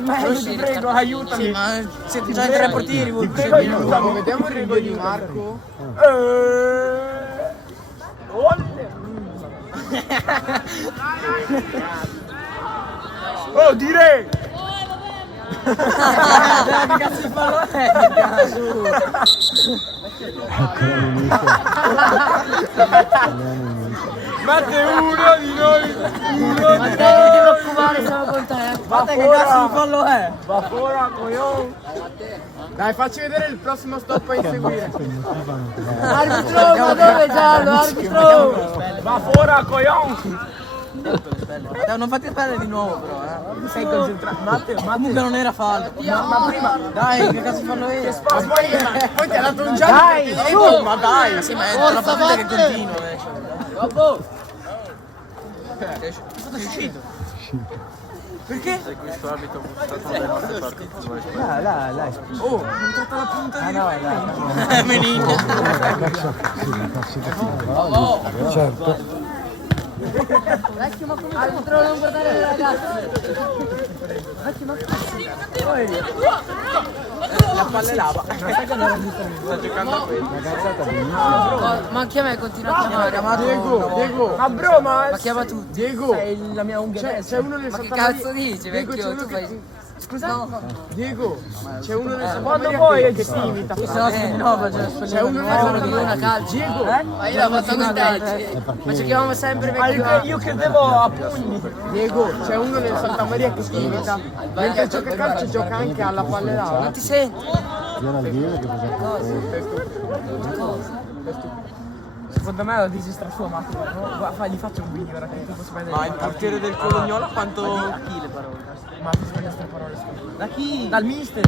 Meglio, ti prego, aiutami. Sì, ma siete già in tre portieri. Ti prego, aiutami. Vediamo il ringo di Marco. Oh, direi! Che cazzo di fallo è? Matte uno di noi! Uno Ma te non ti preoccupare, sono con te. Matte che cazzo di fallo è? Va fuori, coglione! Dai, facci vedere il prossimo stop a inseguire. Arbitro, ma dove giallo? Arbitro! Va fuori, coglione! Matteo, non fate spelle di nuovo però, sei concentrato. Matteo, comunque non era fallo. Ma prima, dai, che cazzo fallo è? Ma poi ti ha dato un giallo. Dai, ma dai. Sì, ma è una partita che continua. Dopo. Sei uscito. Perché? Questo arbitro è stato delle nostre partite. Dai. Oh, ho entrato la punta di Dai. menino. Certo. Arbitro, non guardare le ragazze. La palle lava. Sta giocando a quello. Ma anche a me continua a chiamare. Diego. Ma bro, ma chiama tutti. Diego. Sei la mia unghia. C'è uno nel Ma che Santa Maria. cazzo dici, vecchio? Tu fai... Scusa? No. Diego, c'è uno nel Santa Maria. Quando vuoi che ti imita. C'è uno nel Santa Maria. Una calcio. Diego. Ma io l'ho fatto con te. Ma ci chiamiamo sempre vecchio. Io credevo a pugni. Diego, c'è uno nel Santa Maria che ti imita. Mentre gioca a calcio gioca anche alla palle lava. Non ti senti? Giornaliere che Secondo me la desistra sua macchina, no? Gli faccio un video ora che tu posso prendere. Ma il portiere del Colognola quanto. Chi le parole? Ma ti sbaglia queste parole, scusa. Da chi? Dal mister.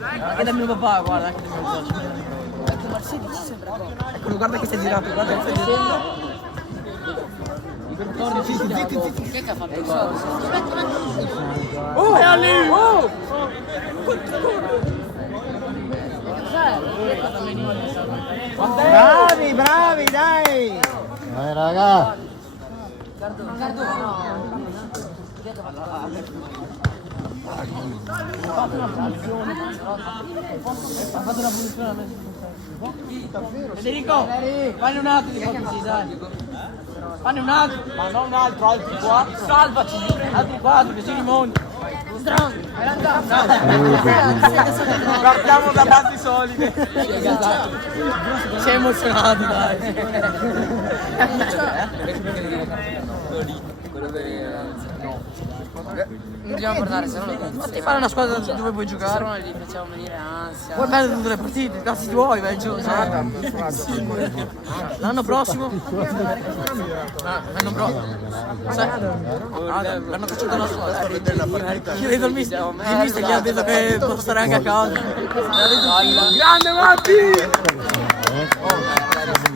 Anche dal mio papà, guarda, anche dal mio socio. Anche Marsini ci sembra poco. Eccolo, guarda che si è girato, guarda che si è girato. Che ha fatto gol? Oh, è lì! Oh! Bravi, bravi, dai! Dai raga! Federico, fanne un altro di foto, dai. Fanne un altro, ma non un altro, altri 4. Salvaci, altri 4, che si rimonti. Partiamo da basi solide. Sei emozionato, dai. Non dobbiamo guardare, se no Ma ti fare una squadra dove puoi giocare? non gli facciamo venire ansia. Puoi perdere tutte le partite, cazzi tuoi, vai giù. L'anno prossimo? L'anno prossimo. L'hanno cacciato dalla squadra. Io vedo il mister gli ha detto che può stare anche a casa. Grande Matti!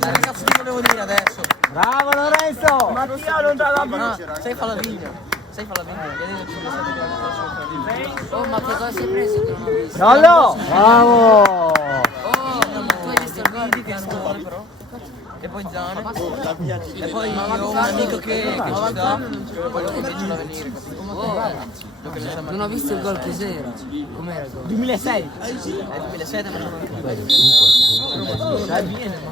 Ragazzi, ti volevo dire adesso. Bravo Lorenzo! Mattia non dà la mano. Sei Falavigno. Sei Falavigno. Oh, ma che cosa si è preso che non ho visto? Nollo! Bravo! Oh, tu hai visto il gol Che scuola però. E poi Zane. E poi io ho un amico che ci sta. Poi lo convince a venire, capito? Non ho visto il gol che c'era. Com'era il gol? 2006. 2007 ma non dai, viene, ma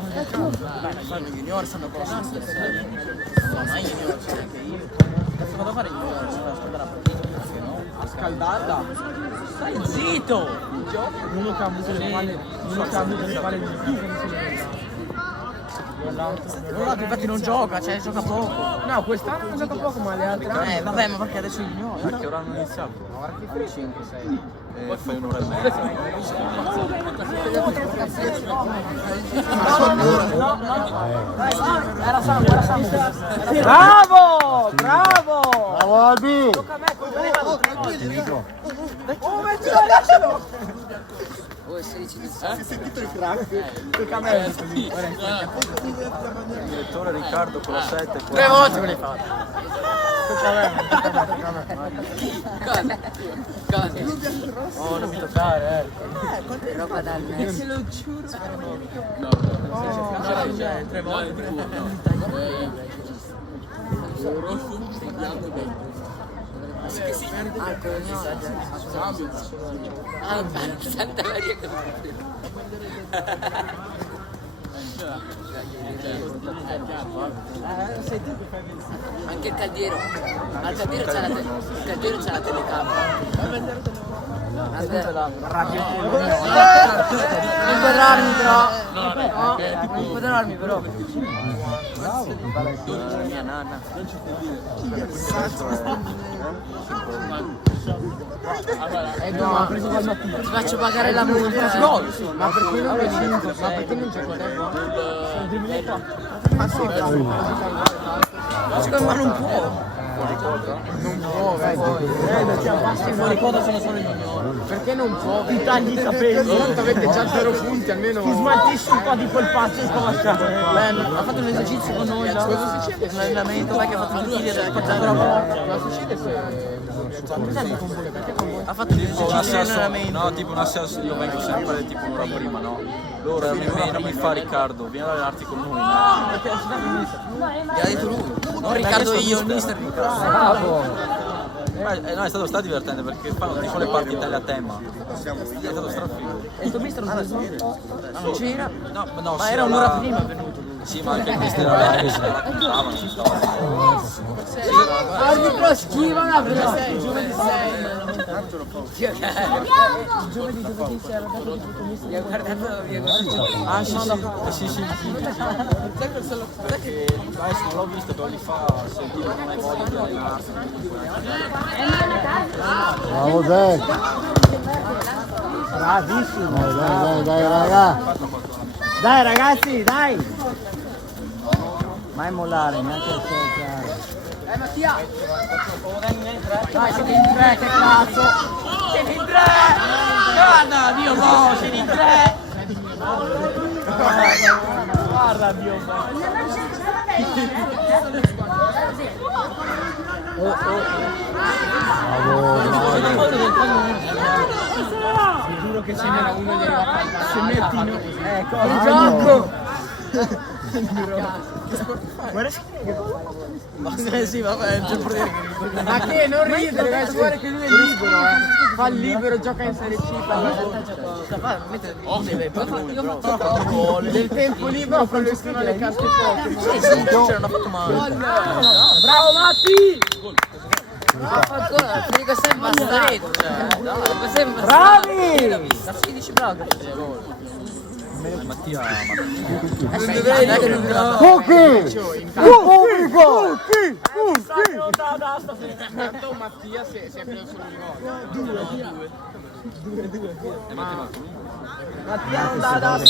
fanno i junior, stanno con la sinistra. Non hai junior, c'è anche io. Cazzo vado a fare junior? Ascolta la partita, perché no? A scaldarla. Stai zitto! Non lo cambio le palle, non lo cambio le palle di più. Ronaldo infatti non gioca, cioè gioca poco. No, quest'anno gioca poco, ma le altre. Vabbè, ma perché adesso è junior? Perché ora hanno iniziato? Ma guarda che 5, 6. E fai un'ora e mezza. Era Sambo, era Sambo. Bravo! Bravo! Bravo Albi! Oh, mettilo, lascialo! Oh, è 16 del sangue. Il direttore Riccardo con la 7. 3 volte me l'hai fatto. Cosa? Cosa? Oh, non mi toccare, Roba dal Messi. lo giuro. No, cioè, 3 volte. Ah, il cognome. Ah, Santa Maria anche il Caldiero. Ma il Caldiero c'ha la telecamera. Non inquadrarmi però. Non inquadrarmi però. Mia nonna. Ti faccio pagare la multa. Ma perché non gioco adesso? Ma non può. Non può, i fuori quota sono solo i junior. Perché non può? Ti tagli i capelli. Tanto avete già 0 punti almeno. Ti smaltisci un po' di quel pazzo e scolasciato. Ha fatto un esercizio con noi là. Cosa succede? L'allenamento, vai che ha fatto tutti gli esercizi. Cosa succede se... Ha fatto gli esercizi di allenamento. No, tipo una sessione, io vengo sempre tipo un'ora prima, no? Loro non mi fa Riccardo, vieni ad allenarti con noi, no? Gli ha detto lui. Non Riccardo io, il mister Riccardo. No, è stato divertente perché fanno tipo le partite a tema. È stato strafigo. E il tuo mister non c'era? No, Ma sì, era un'ora là. prima venuto lui. Sì, ma anche il mister era che si raccontavano, ci stavano. Arbitro schiva la giovedì 6. Ah, sì. Adesso non l'ho visto, però li fa sentire non hai voglia di allenarsi. Bravo Zé! Bravissimo! Dai raga! Dai ragazzi, dai! Mai mollare, neanche il chiaro. Mattia! Dai, siete in 3, che cazzo! Siete in 3! Guarda, Dio no, siete in 3! Giuro che ce n'era uno che se mettino. Ecco, il gioco! Sì, vabbè, c'è il potere che Ma che non ridere, vai a giocare che lui è libero, Fa il libero, gioca in Serie C, del tempo libero colleziona le carte Pokémon. Sì, c'erano fatto male. Bravo Matti! Dico sempre bastardo, cioè. Bravi! Da 16 bravo. Mattia, Tanto Mattia si è preso solo due. Mattia non dà da 6-1.